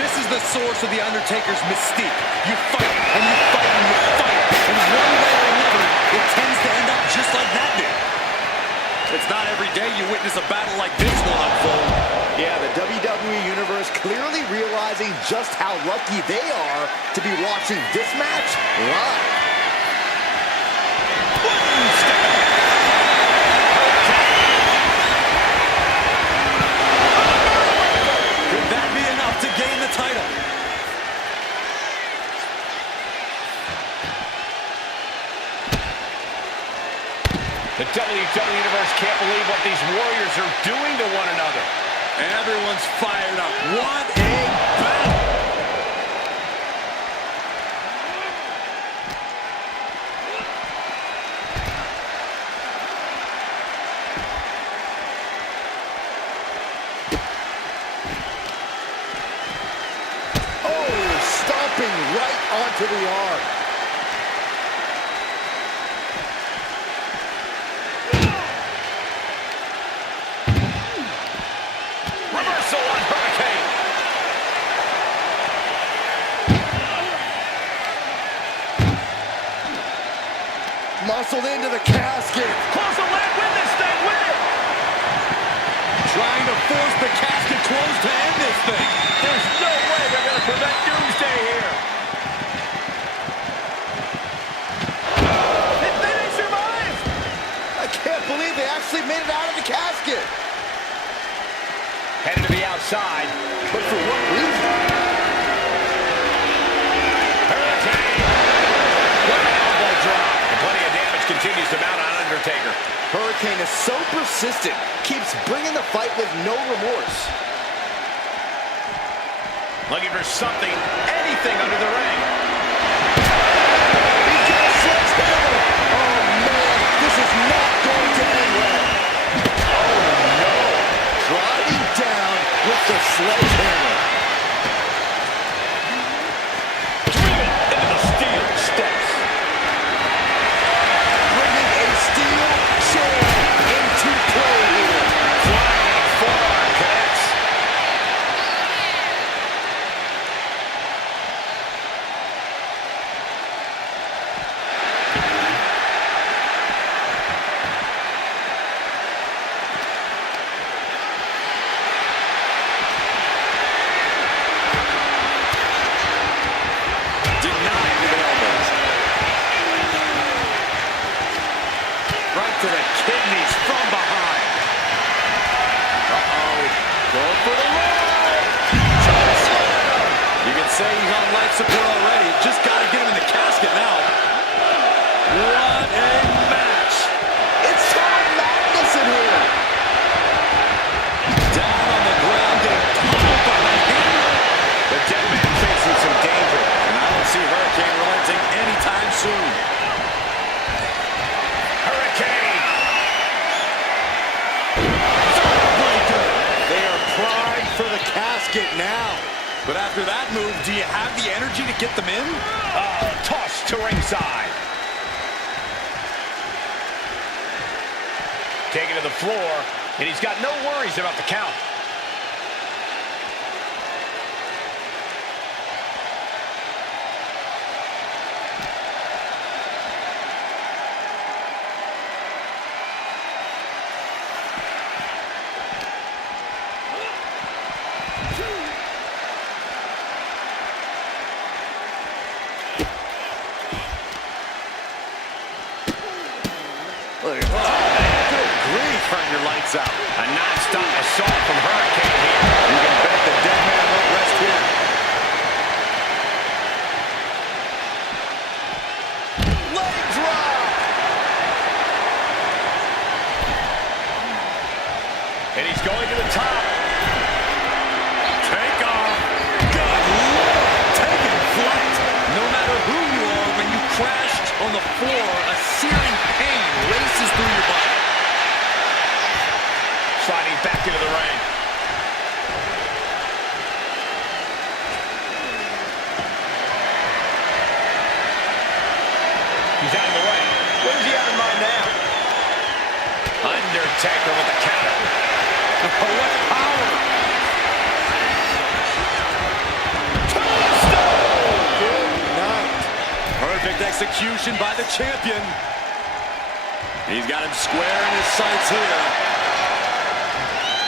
This is the source of the Undertaker's mystique. You fight and you fight and you fight. And one way or another, it tends to end up just like that did. It's not every day you witness a battle like this one unfold. Yeah, the WWE Universe clearly realizing just how lucky they are to be watching this match live. Could that be enough to gain the title? The WWE Universe can't believe what these warriors are doing to one another. Everyone's fired up. What a battle! Oh, stomping right onto the arm. Reversal on Hurricane. Muscled into the casket. Close the leg, win this thing, win it. Trying to force the casket closed to end this thing. There's no way they're going to prevent Doomsday here. They didn't survive. I can't believe they actually made it out of the casket. Headed to the outside. But for what reason? Hurricane. What an elbow drop. And plenty of damage continues to mount on Undertaker. Hurricane is so persistent, keeps bringing the fight with no remorse. Looking for something, anything under the ring. He's got a sledgehammer. Oh man, this is not going to end well. Oh no. Driving down with the sledgehammer. Driven into the steel steps. Bringing a steel chair into play here. Flying forearm connects. Denied with elbows. Right to the kidneys from behind. Uh-oh. Going for the roll. You can say he's on life support already. Just got to get him in the casket now. What a match. It's total madness in here. Down on the ground, getting pummeled by the hammer. The Deadman facing some danger. And I don't see Hurricane relenting anytime soon. Hurricane. They are primed for the casket now. But after that move, do you have the energy to get them in? Tossed to ringside. Taken to the floor, and he's got no worries about the count. Turn your lights out. A non-stop assault from Hurricane here. You can bet the Deadman won't rest here. Leg drop! And he's going to the top. Take off. Good Lord, taking flight. No matter who you are, when you crash on the floor, a searing pain races through your body. Sliding back into the ring. He's out of the way. What does he have in mind now? Undertaker with the counter. What power! Tombstone! Good night. Perfect execution by the champion. He's got him square in his sights here.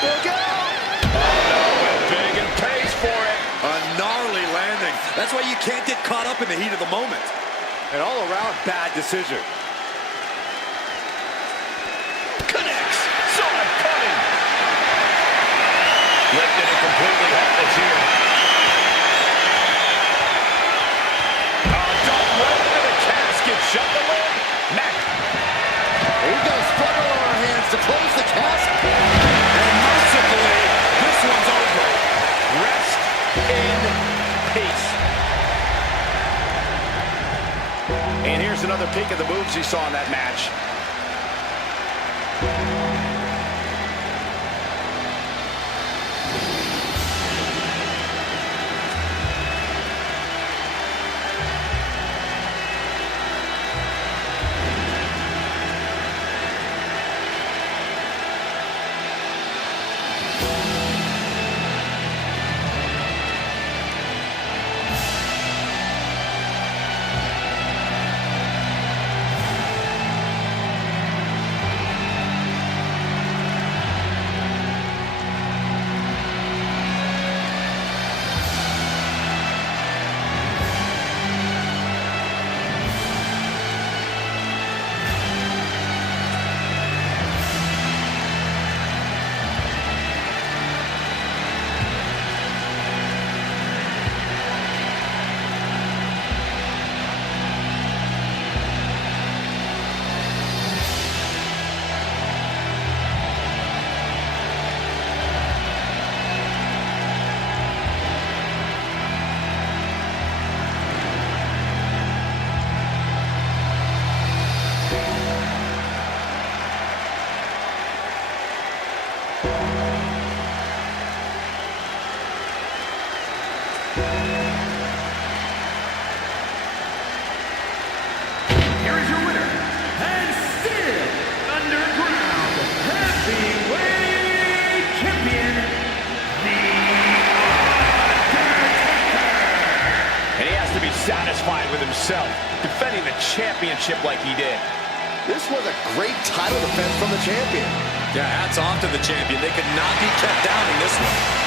Look out! Went big and pays for it. A gnarly landing. That's why you can't get caught up in the heat of the moment. An all-around bad decision. Connects. Saw it coming. Lifted it completely helpless here. Don't run into the casket. Shut the lid. Mac. We've got a struggle on our hands to close the casket. And mercifully, this one's over. Rest in peace. And here's another peek at the moves he saw in that match. Here is your winner, and still underground heavyweight champion, The Undertaker. And he has to be satisfied with himself, defending the championship like he did. This was a great title defense from the champion. Yeah, hats off to the champion. They could not be kept down in this one.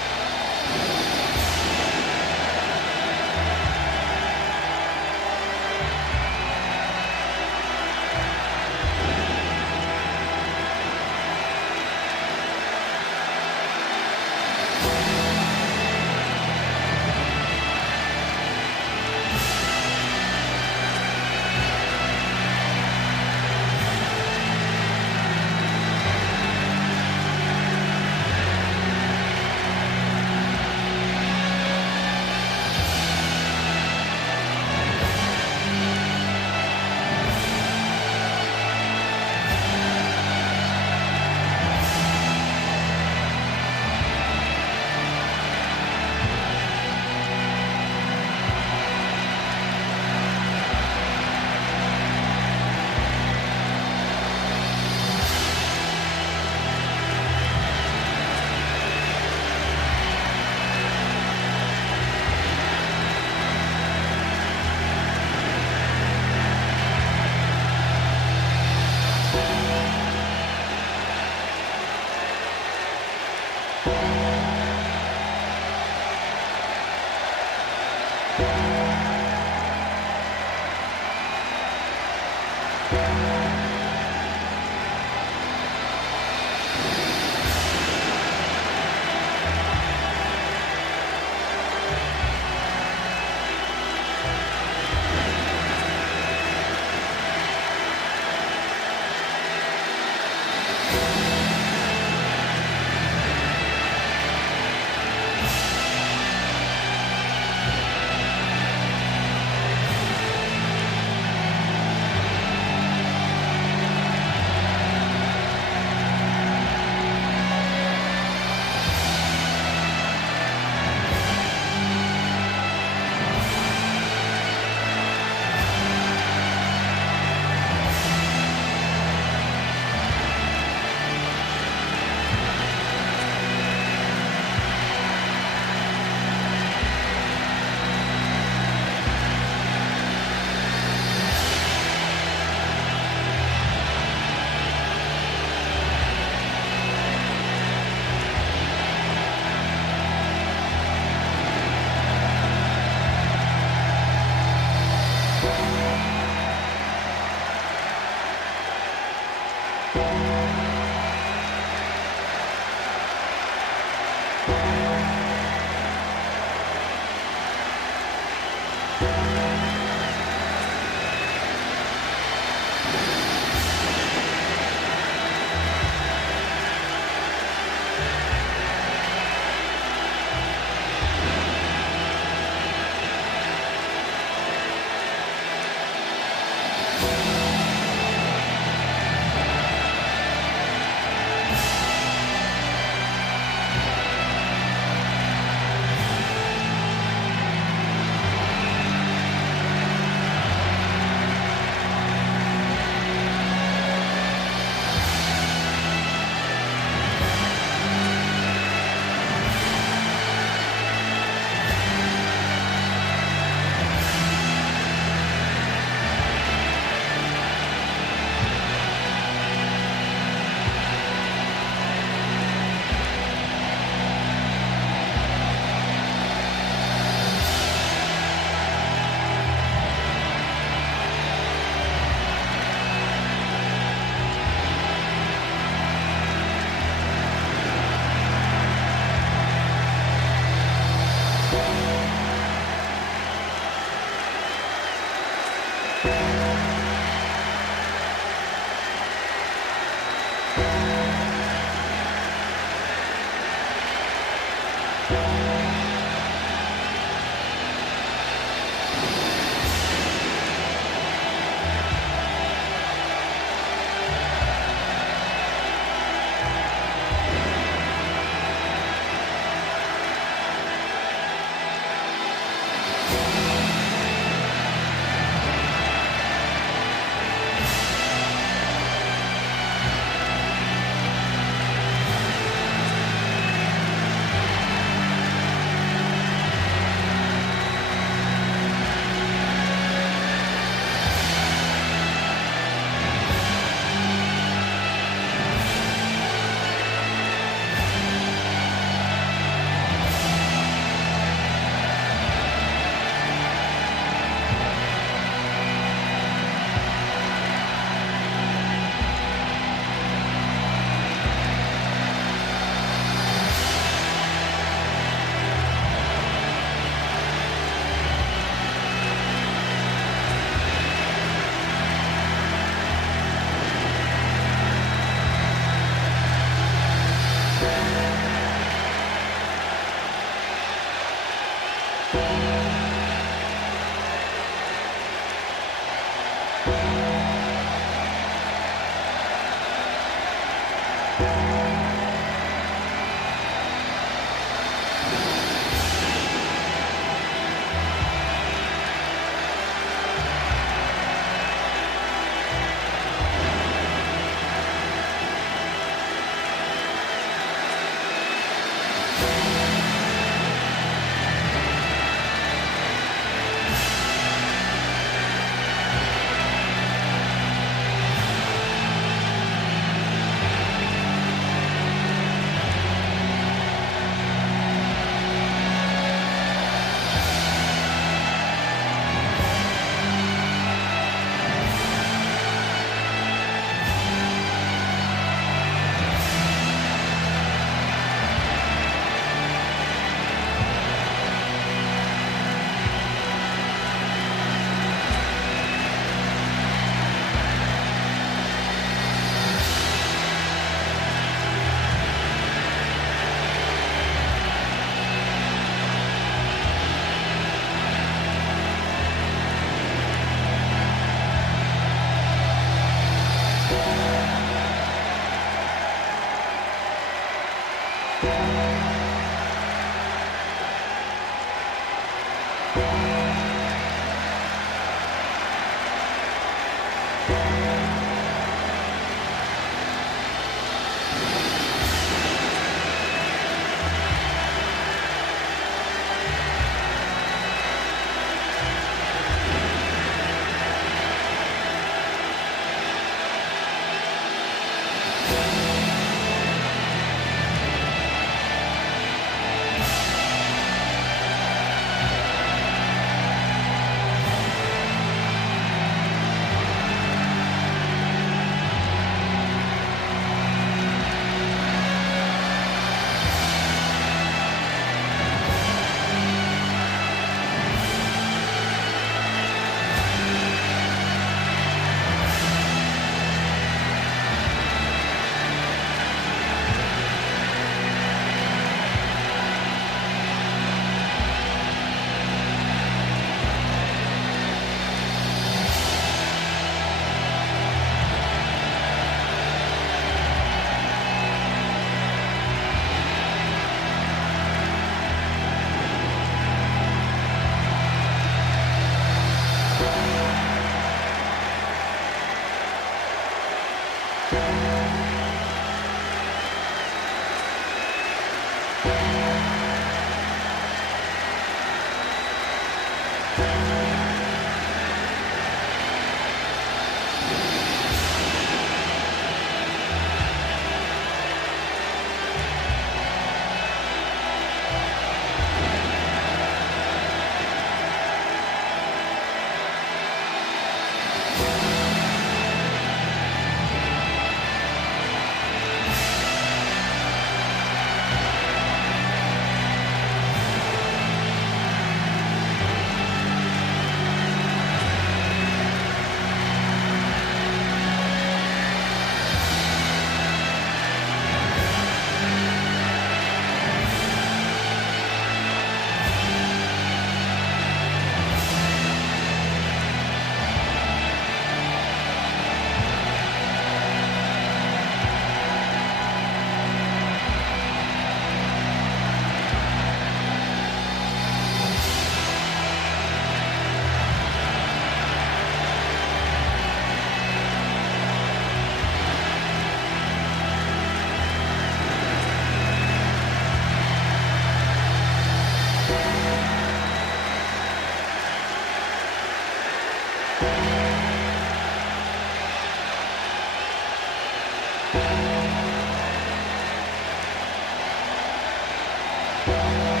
Undertaker.